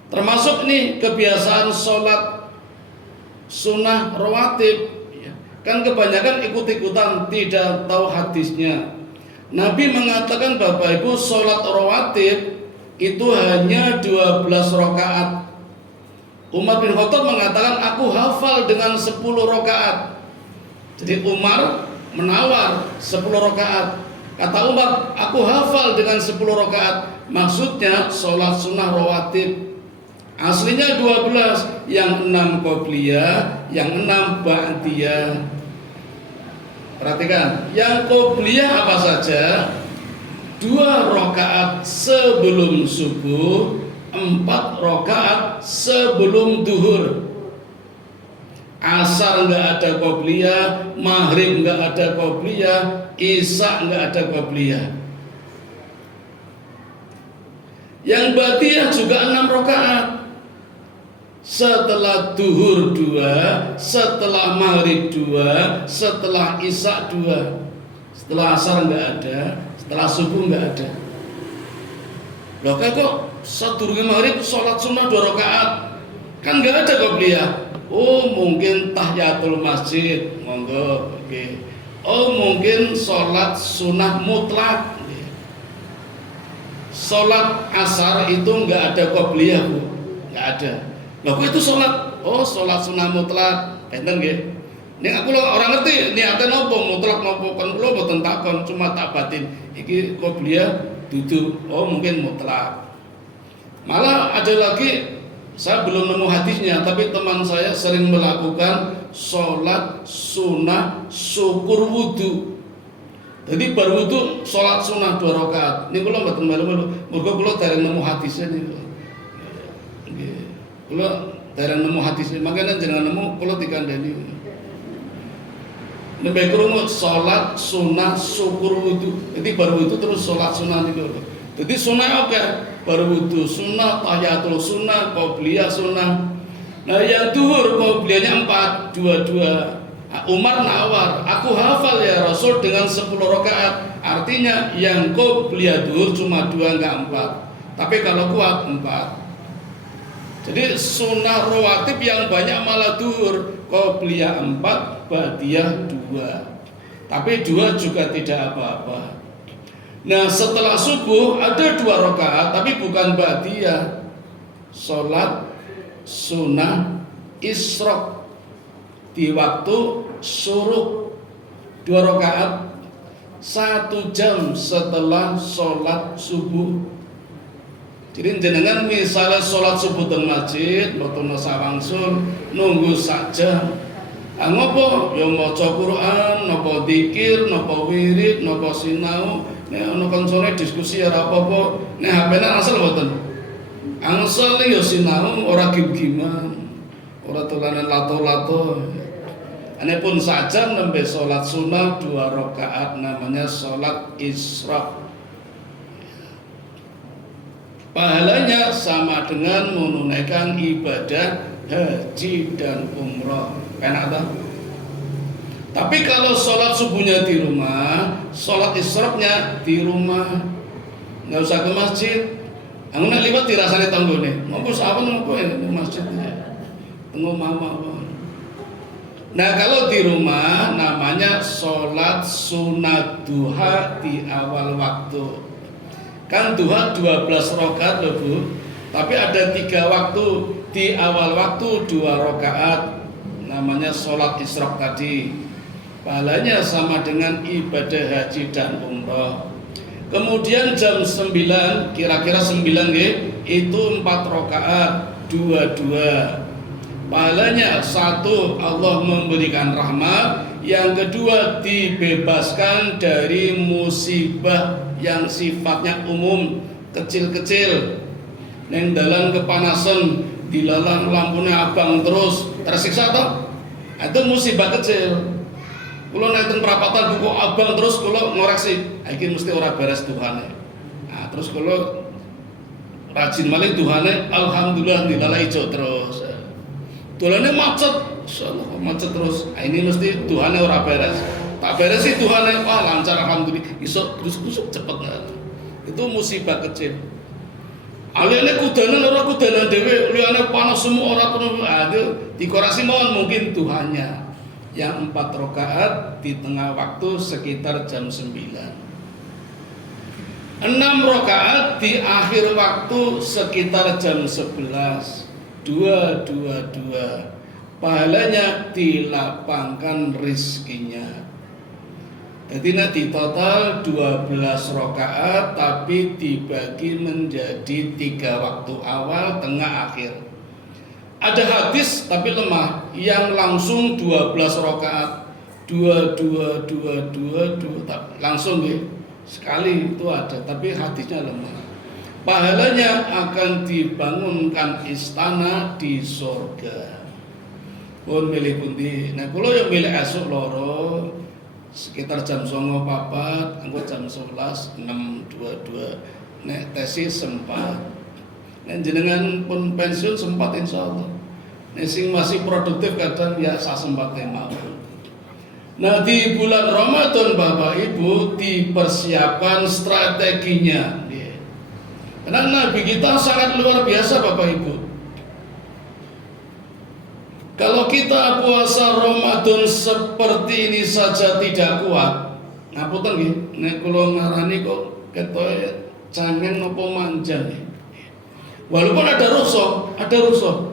Termasuk nih kebiasaan sholat sunnah rawatib ya. Kan kebanyakan ikut-ikutan tidak tahu hadisnya. Nabi mengatakan Bapak Ibu sholat rawatib itu hanya 12 rakaat. Umar bin Khattab mengatakan aku hafal dengan 10 rakaat. Jadi Umar menawar 10 rakaat. Kata Umar, aku hafal dengan 10 rakaat. Maksudnya sholat sunnah rawatib. Aslinya 12, yang 6 qobliyah, yang 6 ba'diyah. Perhatikan, yang qobliyah apa saja? 2 rakaat sebelum subuh, 4 rakaat sebelum duhur. Asar enggak ada qobliyah, maghrib enggak ada qobliyah, isya enggak ada qobliyah. Yang ba'diyah juga 6 rakaat. Setelah duhur 2, setelah maghrib 2, setelah isya 2. Setelah asar enggak ada, setelah subuh enggak ada. Loh kok sadurunge maghrib sholat sunnah 2 rakaat? Kan enggak ada qobliyah. Oh mungkin tahiyatul masjid, monggo. Oke. Oh mungkin sholat sunnah mutlak. Sholat asar itu enggak ada qobliyah Bu, enggak ada. Loh kok itu sholat? Oh sholat sunnah mutlak. Enten nggih. Ning aku lho ora ngerti niate napa mutlak napa kon kula mboten takon cuma tak batin iki qobliyah dudu oh mungkin mutlak. Malah ada lagi saya belum nemu hadisnya tapi teman saya sering melakukan sholat sunnah syukur wudu. Jadi bar wudu sholat sunnah 2 rakaat. Ini kula mboten malu-malu mergo kula dereng nemu hadisnya niku. Nggih. Kula dereng nemu hadisnya makanya jangan nemu kula dikandani. Nembe krungu salat sunah syukur wudu. Jadi baru itu terus salat sunah niku. Jadi sunah oke, baru wudu sunah, tahiyatul sunah, qobliyah sunah. Nah yang duhur qobliyahnya 4, 2. Umar nawar, aku hafal ya Rasul dengan 10 rakaat. Artinya yang qobliyah duhur cuma 2 enggak 4. Tapi kalau kuat 4. Jadi sunnah rawatib yang banyak malah duhur, qobliyah 4, ba'diyah 2. Tapi 2 juga tidak apa-apa. Nah setelah subuh ada 2 rakaat tapi bukan ba'diyah. Sholat sunnah isyraq di waktu syuruk 2 rakaat 1 jam setelah sholat subuh. Jadi jenengan misalnya sholat subuh di masjid, boten sawangsul nunggu saja. Ngopo? Ya maca Quran, napa zikir, napa wirid, napa sinau. Nek ana kancane diskusi ora apa-apa. Nek HP-ne asal boten. Angsal ya sinau ora gim-giman. Ora dolanan lato-lato. Anepun saja nembe sholat sunnah 2 rakaat namanya sholat isyraq. Pahalanya sama dengan menunaikan ibadah haji dan umroh. Enak tak? Tapi kalau sholat subuhnya di rumah, sholat isyraqnya di rumah, nggak usah ke masjid. Aku nak liwat dirasani tanggone. Ngopo sawen ngopo di masjidnya. Tunggu mama. Nah kalau di rumah namanya sholat sunat duha di awal waktu. Kan duha 12 rakaat loh Bu. Tapi ada 3 waktu. Di awal waktu 2 rakaat. Namanya sholat isyraq tadi. Pahalanya sama dengan ibadah haji dan umroh. Kemudian jam 9, kira-kira 9 itu 4 rakaat, 2. Pahalanya 1 Allah memberikan rahmat, yang kedua dibebaskan dari musibah yang sifatnya umum, kecil-kecil. Neng dalan kepanasan, dilalang lampunya abang terus tersiksa toh? Itu musibah kecil. Kalau naik perapatan buku abang terus kalau ngoreksi, iki mesti ora beres Tuhane. Nah, terus kalau rajin malih Tuhane, alhamdulillah dilalai ijo terus. Dolane macet, macet terus. Nah, ini mesti Tuhane ora beres. Tak beres sih Tuhane, wah lancar alhamdulillah. Iso terus cepet. Itu musibah kecil. Aliyane kudanan ora kudanan dhewe, liyane panas semua ora terus. Aduh, dikorasi mohon mungkin Tuhannya. Yang 4 rakaat di tengah waktu sekitar jam 9. 6 rakaat di akhir waktu sekitar jam 11. 2. Pahalanya dilapangkan rizkinya. Jadi nanti total 12 rakaat tapi dibagi menjadi 3 waktu awal, tengah, akhir. Ada hadis tapi lemah yang langsung 12 rakaat 2 langsung sekali itu ada tapi hadisnya lemah. Pahalanya akan dibangunkan istana di surga. Pun milih pundi. Nah kalau yang milih esok loro sekitar jam 09.04, anggo jam 11 6.22. Nek tesis sempat. Nek jenengan pun pensiun sempat insyaallah. Nek sing masih produktif kadang ya sak sempatnya mawon. Nah di bulan Ramadan Bapak Ibu dipersiapkan strateginya. Karena Nabi kita sangat luar biasa Bapak Ibu. Kalau kita puasa Ramadan seperti ini saja tidak kuat, ngapunten nggih, nek kula ngarani kok ketoke cangen napa manja nggih. Walaupun ada rusuh.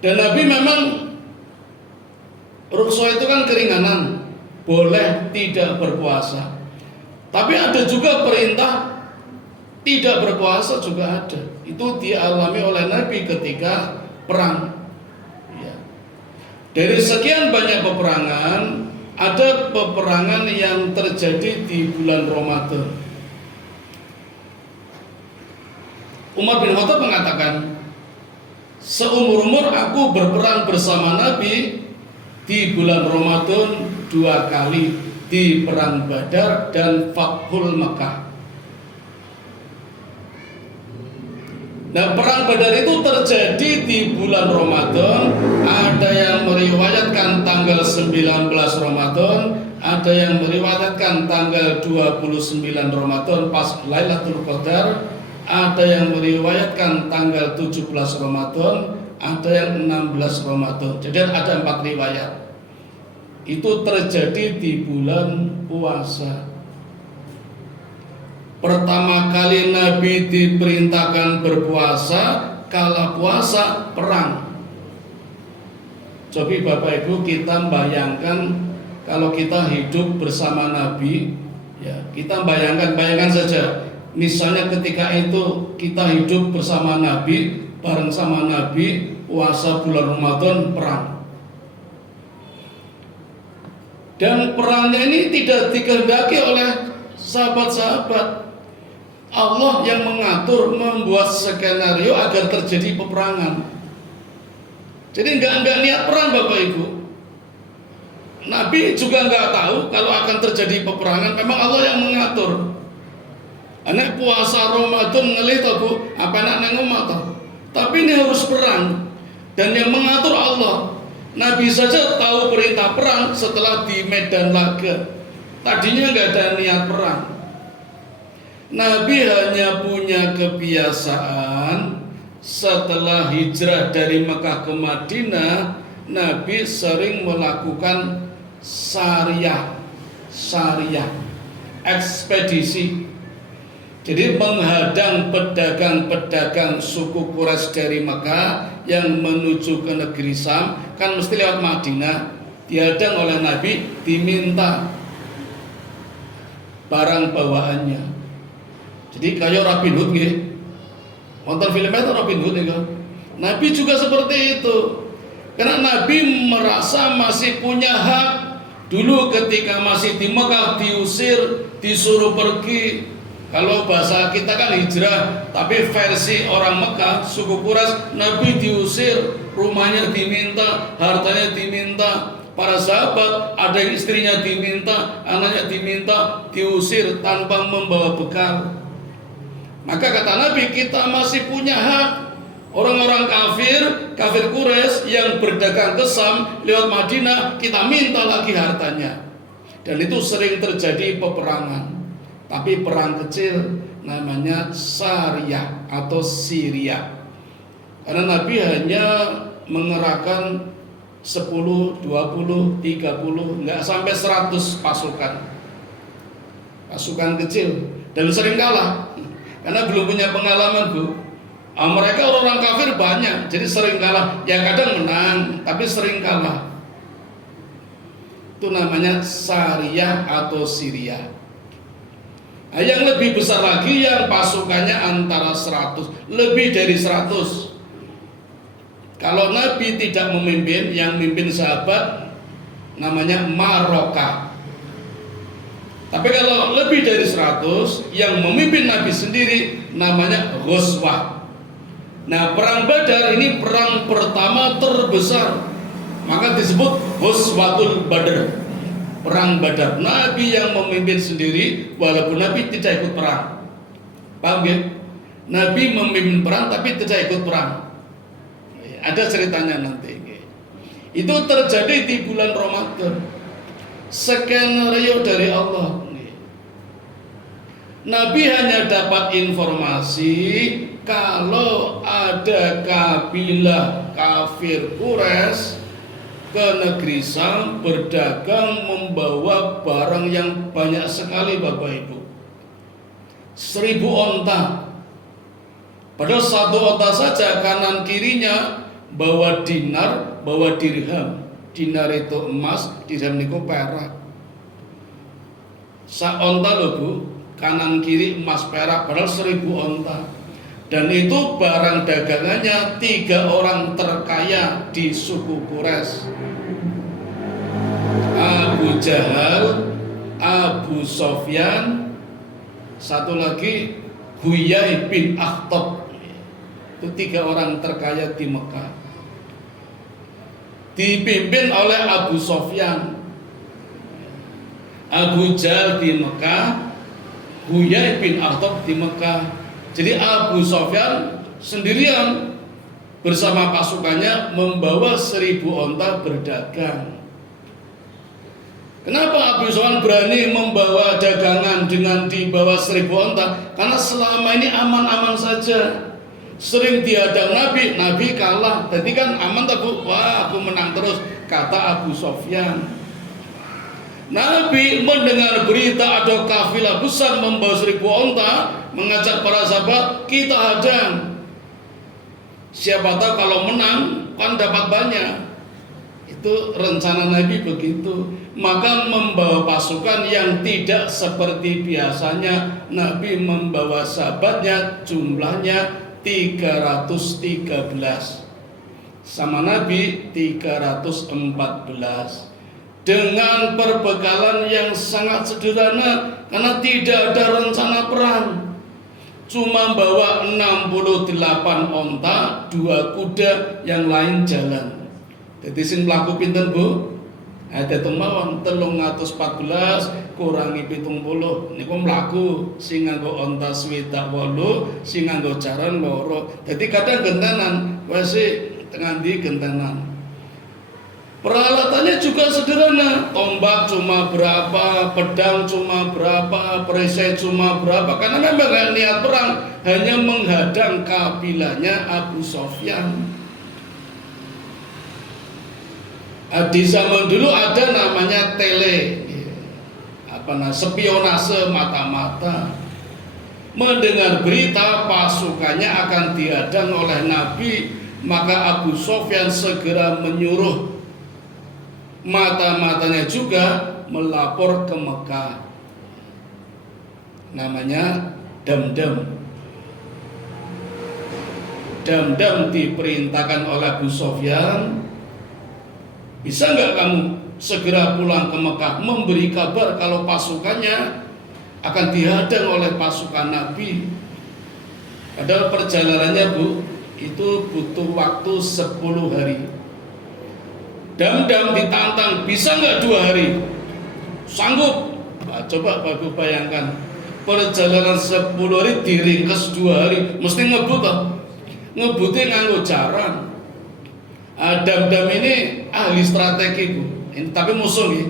Dan Nabi memang Rukso itu kan keringanan, boleh tidak berpuasa. Tapi ada juga perintah tidak berpuasa juga ada. Itu dialami oleh Nabi ketika perang. Ya. Dari sekian banyak peperangan, ada peperangan yang terjadi di bulan Ramadan. Umar bin Khattab mengatakan, seumur-umur aku berperang bersama Nabi di bulan Ramadan 2 kali, di perang Badar dan Fathul Makkah. Nah, perang Badar itu terjadi di bulan Ramadan. Ada yang meriwayatkan tanggal 19 Ramadan, ada yang meriwayatkan tanggal 29 Ramadan pas Lailatul Qadar, ada yang meriwayatkan tanggal 17 Ramadan, ada yang 16 Ramadan. Jadi ada 4 riwayat. Itu terjadi di bulan puasa. Pertama kali Nabi diperintahkan berpuasa, kala puasa perang. Jadi Bapak Ibu, kita bayangkan kalau kita hidup bersama Nabi, ya kita bayangkan saja. Misalnya ketika itu kita hidup bersama Nabi, bareng sama Nabi, puasa bulan Ramadan, perang. Dan perangnya ini tidak dikehendaki oleh sahabat-sahabat. Allah yang mengatur, membuat skenario agar terjadi peperangan. Jadi enggak niat perang Bapak Ibu. Nabi juga enggak tahu kalau akan terjadi peperangan. Memang Allah yang mengatur. Anak puasa Ramadan ngelih toh Bu, apa nak nang omah toh. Tapi ini harus perang. Dan yang mengatur Allah. Nabi saja tahu perintah perang setelah di medan laga. Tadinya enggak ada niat perang. Nabi hanya punya kebiasaan setelah hijrah dari Mekah ke Madinah, Nabi sering melakukan syariah, ekspedisi. Jadi menghadang pedagang-pedagang suku Quraisy dari Mekah yang menuju ke negeri Syam, kan mesti lewat Madinah, dihadang oleh Nabi, diminta barang bawaannya. Jadi kayak Robin Hood nggih. Nonton film itu Robin Hood ya. Nabi juga seperti itu. Karena Nabi merasa masih punya hak. Dulu ketika masih di Mekah diusir, disuruh pergi. Kalau bahasa kita kan hijrah, tapi versi orang Mekah, suku Quraisy, Nabi diusir, rumahnya diminta, hartanya diminta. Para sahabat ada yang istrinya diminta, anaknya diminta, diusir tanpa membawa bekal. Maka kata Nabi, kita masih punya hak. Orang-orang kafir Quraisy yang berdagang ke Syam lewat Madinah, kita minta lagi hartanya. Dan itu sering terjadi peperangan. Tapi perang kecil namanya Syariah atau Syria. Karena Nabi hanya mengerahkan 10, 20, 30, enggak sampai 100 pasukan. Pasukan kecil dan sering kalah. Karena belum punya pengalaman Bu. Mereka orang kafir banyak, jadi sering kalah. Ya kadang menang, tapi sering kalah. Itu namanya Syariah atau Syria. Yang lebih besar lagi yang pasukannya antara 100, lebih dari 100. Kalau Nabi tidak memimpin, yang mimpin sahabat namanya Marokah. Tapi kalau lebih dari 100, yang memimpin Nabi sendiri namanya Ghazwah. Nah, perang Badar ini perang pertama terbesar, maka disebut Ghazwatul Badar. Perang Badar, Nabi yang memimpin sendiri, walaupun Nabi tidak ikut perang. Paham ya? Nabi memimpin perang tapi tidak ikut perang. Ada ceritanya nanti. Itu terjadi di bulan Ramadan. Skenario dari Allah. Nabi hanya dapat informasi kalau ada kabilah kafir Quraisy ke negeri Syam berdagang membawa barang yang banyak sekali Bapak Ibu. 1000 onta. Padahal satu onta saja kanan kirinya bawa dinar, bawa dirham. dinar itu emas, dirham niku perak. Sak onta lho Bu, kanan kiri emas perak, padahal 1000 onta. Dan itu barang dagangannya 3 orang terkaya di suku Quraisy. Abu Jahal, Abu Sofyan, satu lagi Huyai bin Akhtab. Itu 3 orang terkaya di Mekah. Dipimpin oleh Abu Sofyan. Abu Jahal di Mekah, Huyai bin Akhtab di Mekah. Jadi Abu Sofyan sendirian bersama pasukannya membawa 1000 onta berdagang. Kenapa Abu Sufyan berani membawa dagangan dengan di bawah 1000 onta? Karena selama ini aman-aman saja. Sering dihadang Nabi, Nabi kalah. Jadi kan aman tak Bu? Wah, aku menang terus, kata Abu Sufyan. Nabi mendengar berita ada kafilah besar membawa 1000 onta, mengajak para sahabat, kita hadang. Siapa tahu kalau menang kan dapat banyak. Itu rencana Nabi begitu. Maka membawa pasukan yang tidak seperti biasanya. Nabi membawa sahabatnya, jumlahnya 313. Sama Nabi 314. Dengan perbekalan yang sangat sederhana, karena tidak ada rencana perang. Cuma bawa 68 onta, 2 kuda, yang lain jalan. Jadi sing mlaku pinten Bu? Ada mawon 314 kurangi 70 niku mlaku sing nganggo onta swidak 8, sing nganggo jaran loro. Dadi kadang gentenan, wis tengah ndi gentenan. Peralatannya juga sederhana, tombak cuma berapa, pedang cuma berapa, perisai cuma berapa. Karena memang gak niat perang, hanya menghadang kabilahnya Abu Sofyan. Di zaman dulu ada namanya spionase mata-mata. Mendengar berita pasukannya akan dihadang oleh Nabi, maka Abu Sofyan segera menyuruh mata-matanya juga melapor ke Mekah. Namanya Damdam. Damdam diperintahkan oleh Abu Sofyan, bisa nggak kamu segera pulang ke Mekah memberi kabar kalau pasukannya akan dihadang oleh pasukan Nabi. Padahal perjalanannya Bu, itu butuh waktu 10 hari. Damdam ditantang, bisa nggak 2 hari? Sanggup. Nah, coba Bapak bayangkan, perjalanan 10 hari diringkes 2 hari, mesti ngebut toh. Ngebutnya nganggo jaran. Damdam ini ahli strategi Bu. Ini tapi musuh nih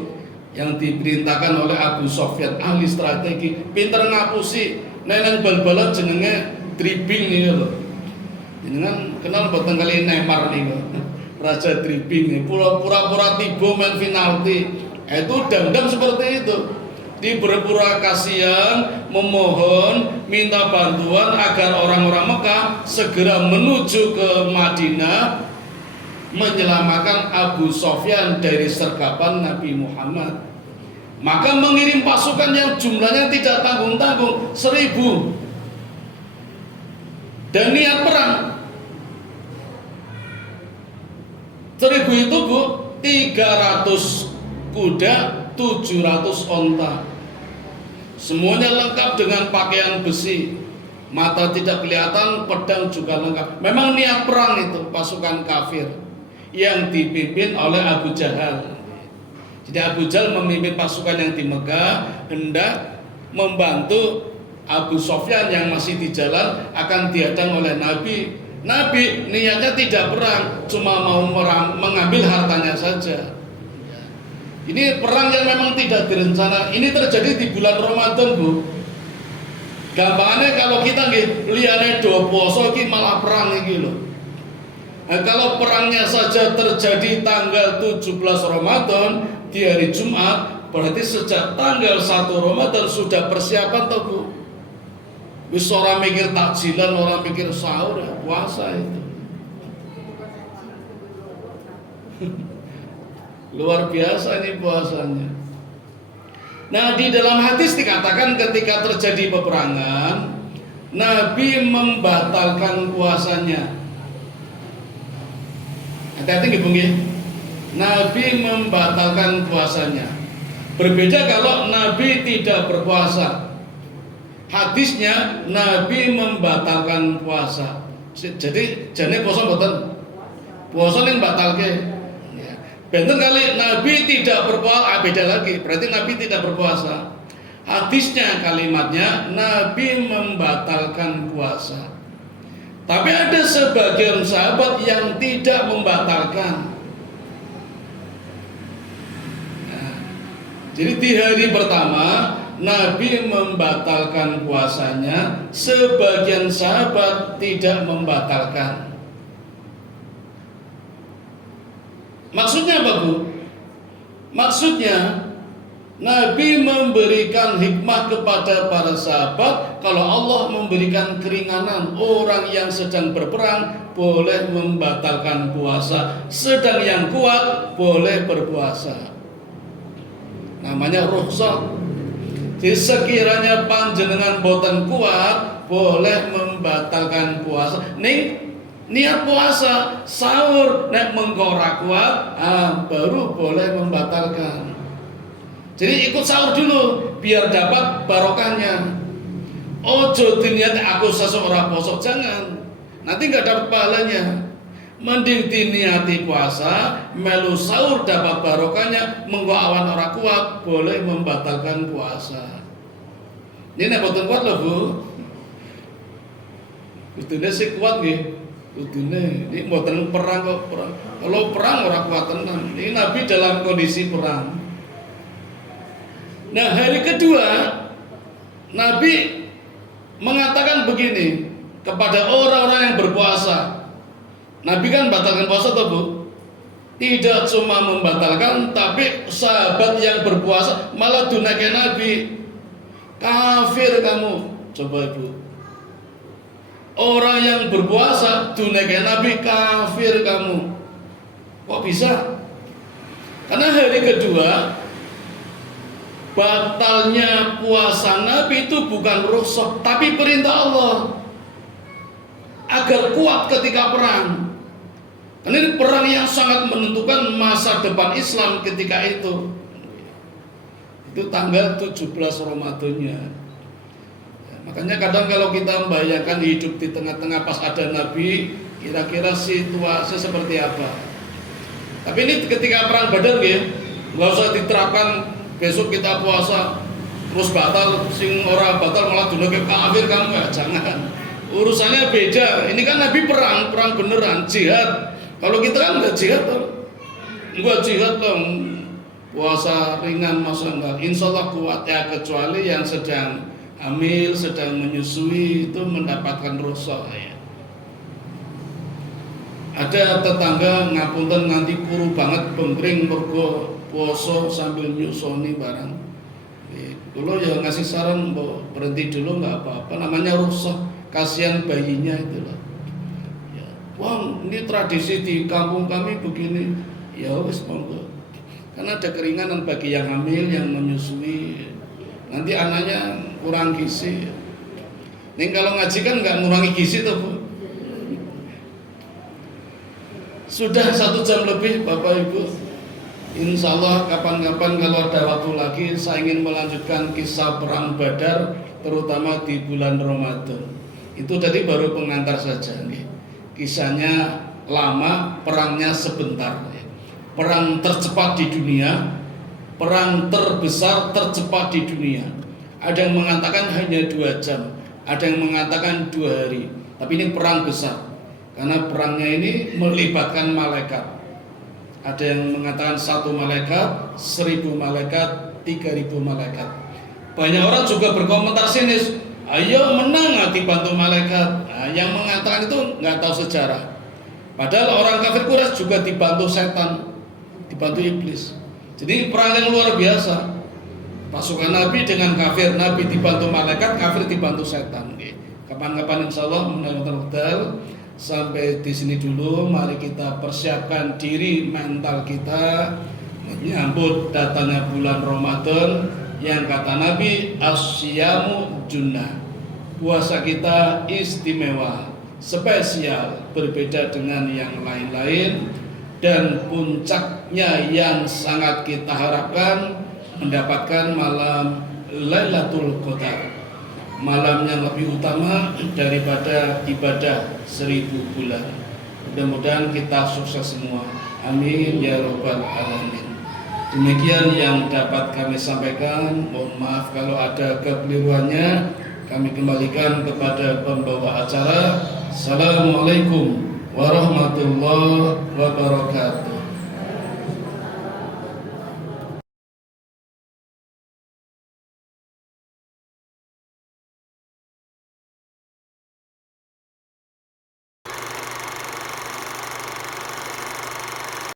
yang diperintahkan oleh Abu Sofyan, ahli strategi, pinter ngapusi. Nenen bal-balan jenenge dribbling nih loh. Jenengan kenal boten kali Neymar nih loh. Raja dribbling nih, pura-pura tiba main penalti. Itu Damdam seperti itu. Di berpura kasihan, memohon, minta bantuan agar orang-orang Mekah segera menuju ke Madinah, menyelamatkan Abu Sofyan dari sergapan Nabi Muhammad. Maka mengirim pasukan yang jumlahnya tidak tanggung-tanggung, 1000, dan niat perang. 1000 itu Bu, 300 kuda, 700 onta. Semuanya lengkap dengan pakaian besi, mata tidak kelihatan, pedang juga lengkap. Memang niat perang itu pasukan kafir yang dipimpin oleh Abu Jahal. Jadi Abu Jahal memimpin pasukan yang di Mekah, hendak membantu Abu Sofyan yang masih di jalan akan dihadang oleh Nabi. Nabi niatnya tidak perang, cuma mau mengambil hartanya saja. Ini perang yang memang tidak direncana. Ini terjadi di bulan Ramadan Bu. Gampangannya kalau kita liyane do poso iki malah perang iki lho. Nah, kalau perangnya saja terjadi tanggal 17 Ramadan di hari Jumat, berarti sejak tanggal 1 Ramadan sudah persiapan toh Bu. Wis ora mikir takjilan, ora mikir sahur, puasa itu. Luar biasa ini puasanya. Nah, di dalam hadis dikatakan ketika terjadi peperangan, Nabi membatalkan puasanya. Hati-hati nggih, Bung nggih. Nabi membatalkan puasanya. Berbeda kalau Nabi tidak berpuasa. Hadisnya Nabi membatalkan puasa. Jadi jane puasa mboten. Puasa yang batalke. Ya. Benten kali Nabi tidak berpuasa, beda lagi. Berarti Nabi tidak berpuasa. Hadisnya kalimatnya Nabi membatalkan puasa. Tapi ada sebagian sahabat yang tidak membatalkan. Nah, jadi di hari pertama Nabi membatalkan puasanya, sebagian sahabat tidak membatalkan. Maksudnya apa, Bu? Maksudnya Nabi memberikan hikmah kepada para sahabat. Kalau Allah memberikan keringanan, orang yang sedang berperang boleh membatalkan puasa, sedang yang kuat boleh berpuasa. Namanya rukhsah. Jadi sekiranya panjenengan boten kuat boleh membatalkan puasa. Niat puasa, sahur, nek mengko ora kuat, baru boleh membatalkan. Jadi ikut sahur dulu biar dapat barokahnya. Ojo diniat aku seseorang posok, jangan. Nanti nggak dapat pahalanya. Mending diniati puasa, melu sahur dapat barokahnya, mengko awan ora kuat boleh membatalkan puasa. Ini nek boten kuat lho, Bu. Kudune sih kuat nggih. Kudune ini mboten perang kok, perang. Kalau perang ora kuat tenan. Ini Nabi dalam kondisi perang. Nah, hari kedua Nabi mengatakan begini kepada orang-orang yang berpuasa. Nabi kan batalkan puasa toh, Bu? Tidak cuma membatalkan, tapi sahabat yang berpuasa malah dunake Nabi. Kafir kamu. Coba, Bu. Orang yang berpuasa dunake Nabi, kafir kamu. Kok bisa? Karena hari kedua batalnya puasa Nabi itu bukan rukhsah, tapi perintah Allah agar kuat ketika perang. Karena ini perang yang sangat menentukan masa depan Islam ketika itu. Itu tanggal 17 Ramadannya. Ya, makanya kadang kalau kita membayangkan hidup di tengah-tengah pas ada Nabi, kira-kira situasi seperti apa. Tapi ini ketika perang Badar ya, nggak usah diterapkan besok kita puasa terus batal, sing ora batal malah dunake kafir kamu, ya jangan. Urusannya beda. Ini kan Nabi perang beneran, jihad. Kalau kita kan enggak jihad toh. Enggak jihad dong. Puasa ringan masa enggak. Insya Allah kuat ya, kecuali yang sedang hamil, sedang menyusui itu mendapatkan rukhsah ya. Ada tetangga ngapunten nanti kuru banget bengkring mergo poso sambil nyusoni barang. Kalau ya ngasih saran berhenti dulu nggak apa-apa, namanya rukhsah, kasihan bayinya itu loh. Ya, wah ini tradisi di kampung kami begini, ya wes monggo. Karena ada keringanan bagi yang hamil, yang menyusui, nanti anaknya kurang gizi. Nih kalau ngaji kan nggak ngurangi gizi tuh, Bu. Sudah 1 jam lebih Bapak Ibu. Insya Allah kapan-kapan kalau ada waktu lagi saya ingin melanjutkan kisah perang Badar, terutama di bulan Ramadan. Itu tadi baru pengantar saja nih. Kisahnya lama, perangnya sebentar. Perang tercepat di dunia, perang terbesar tercepat di dunia. Ada yang mengatakan hanya 2 jam, ada yang mengatakan 2 hari. Tapi ini perang besar, karena perangnya ini melibatkan malaikat. Ada yang mengatakan 1 malaikat, 1000 malaikat, 3000 malaikat. Banyak orang juga berkomentar sinis, ayo menang dibantu malaikat. Nah, yang mengatakan itu nggak tahu sejarah. Padahal orang kafir Quraisy juga dibantu setan, dibantu iblis. Jadi perang yang luar biasa. Pasukan Nabi dengan kafir, Nabi dibantu malaikat, kafir dibantu setan. Kapan-kapan insya Allah mudah-mudahan. Sampai di sini dulu, mari kita persiapkan diri mental kita. menyambut datangnya bulan Ramadan yang kata Nabi asyamu junnah. Puasa kita istimewa, spesial, berbeda dengan yang lain-lain, dan puncaknya yang sangat kita harapkan mendapatkan malam Lailatul Qadar, malam yang lebih utama daripada ibadah 1000 bulan. Mudah-mudahan kita sukses semua, amin ya robbal alamin. Demikian yang dapat kami sampaikan. Mohon maaf kalau ada kekeliruannya. Kami kembalikan kepada pembawa acara. Assalamualaikum warahmatullahi wabarakatuh.